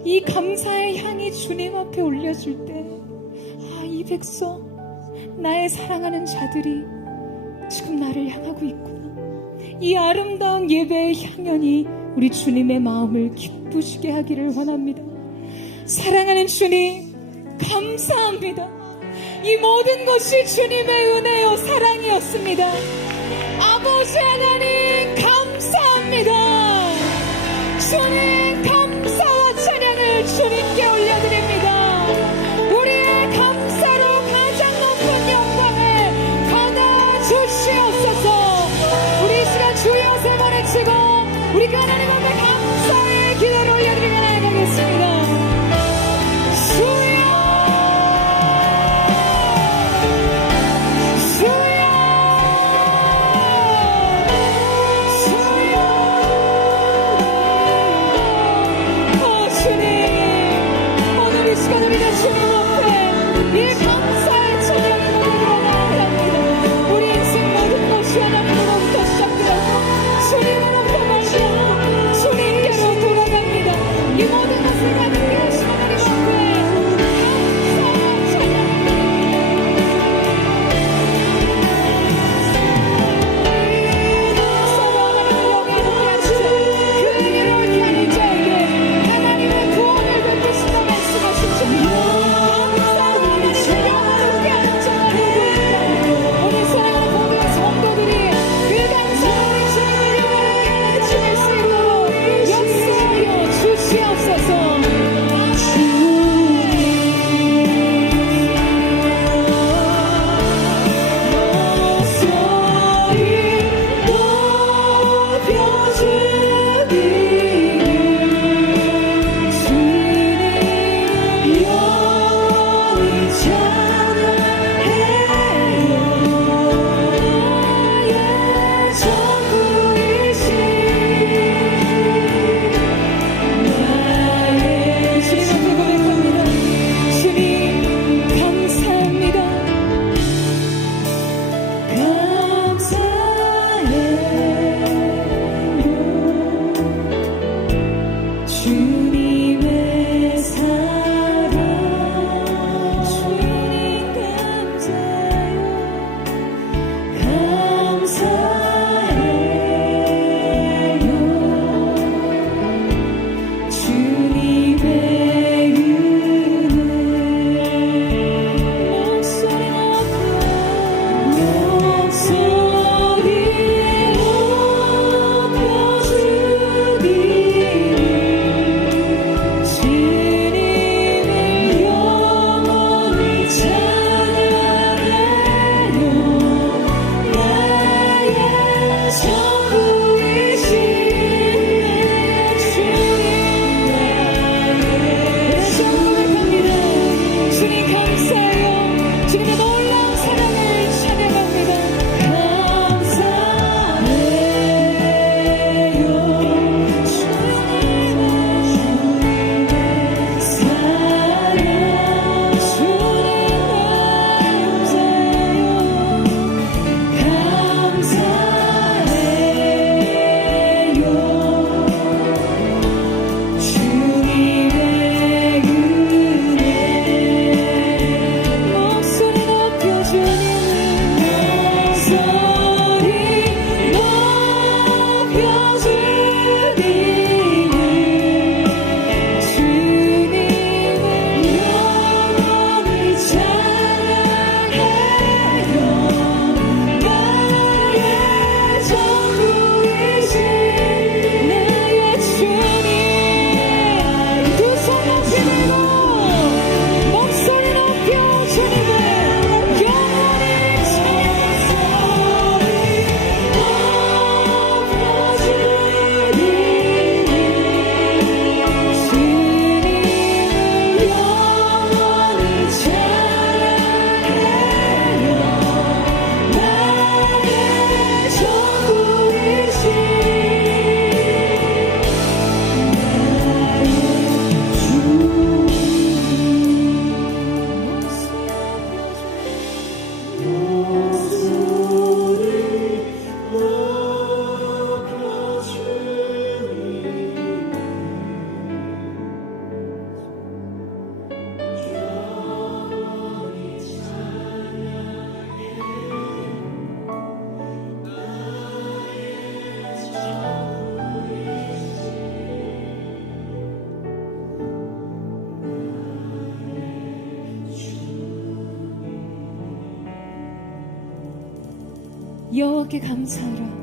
이 감사의 향이 주님 앞에 올려질 때, 이 백성, 나의 사랑하는 자들이 지금 나를 향하고 있구나. 이 아름다운 예배의 향연이 우리 주님의 마음을 기쁘시게 하기를 원합니다. 사랑하는 주님, 감사합니다. 이 모든 것이 주님의 은혜요 사랑이었습니다. 아버지 하나님, 감사합니다. 주님, 감사와 찬양을 주님께 올려드립니다. 우리의 감사로 가장 높은 영광을 받아주시옵소서. 우리 이 시간 주여 세 번 외치고 우리가 하나님 앞에 감사의 기도를 올려드리며 나아가겠습니다. 주여, 주여, 주여. 여호와께 감사하라.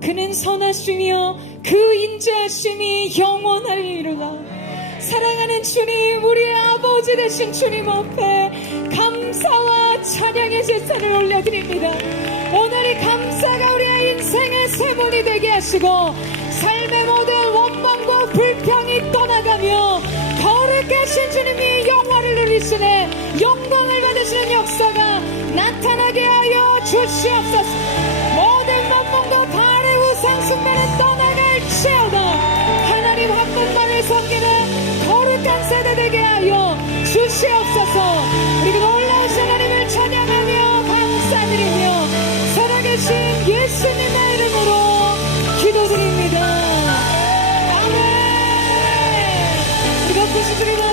그는 선하시며 그 인자하심이 영원하리로다. 사랑하는 주님, 우리의 아버지 되신 주님 앞에 감사와 찬양의 제사를 올려드립니다. 오늘 이 감사가 우리의 인생의 세문이 되게 하시고 삶의 모든 원망과 불평이 떠나가며 거룩하게 하신 주님이 영화를 누리시네 영광을 받으시는 역사가 나타나게 하여 주시옵소서. 모든 만mon과 바알의 우상 숭배는 떠나갈지어다. 하나님 한 분만을 섬기는 거룩한 세대 되게 하여 주시옵소서. 그리고 놀라우신 하나님을 찬양하며 감사드리며 살아계신 예수님의 이름으로 기도드립니다. 아멘. 우리 박수 주시기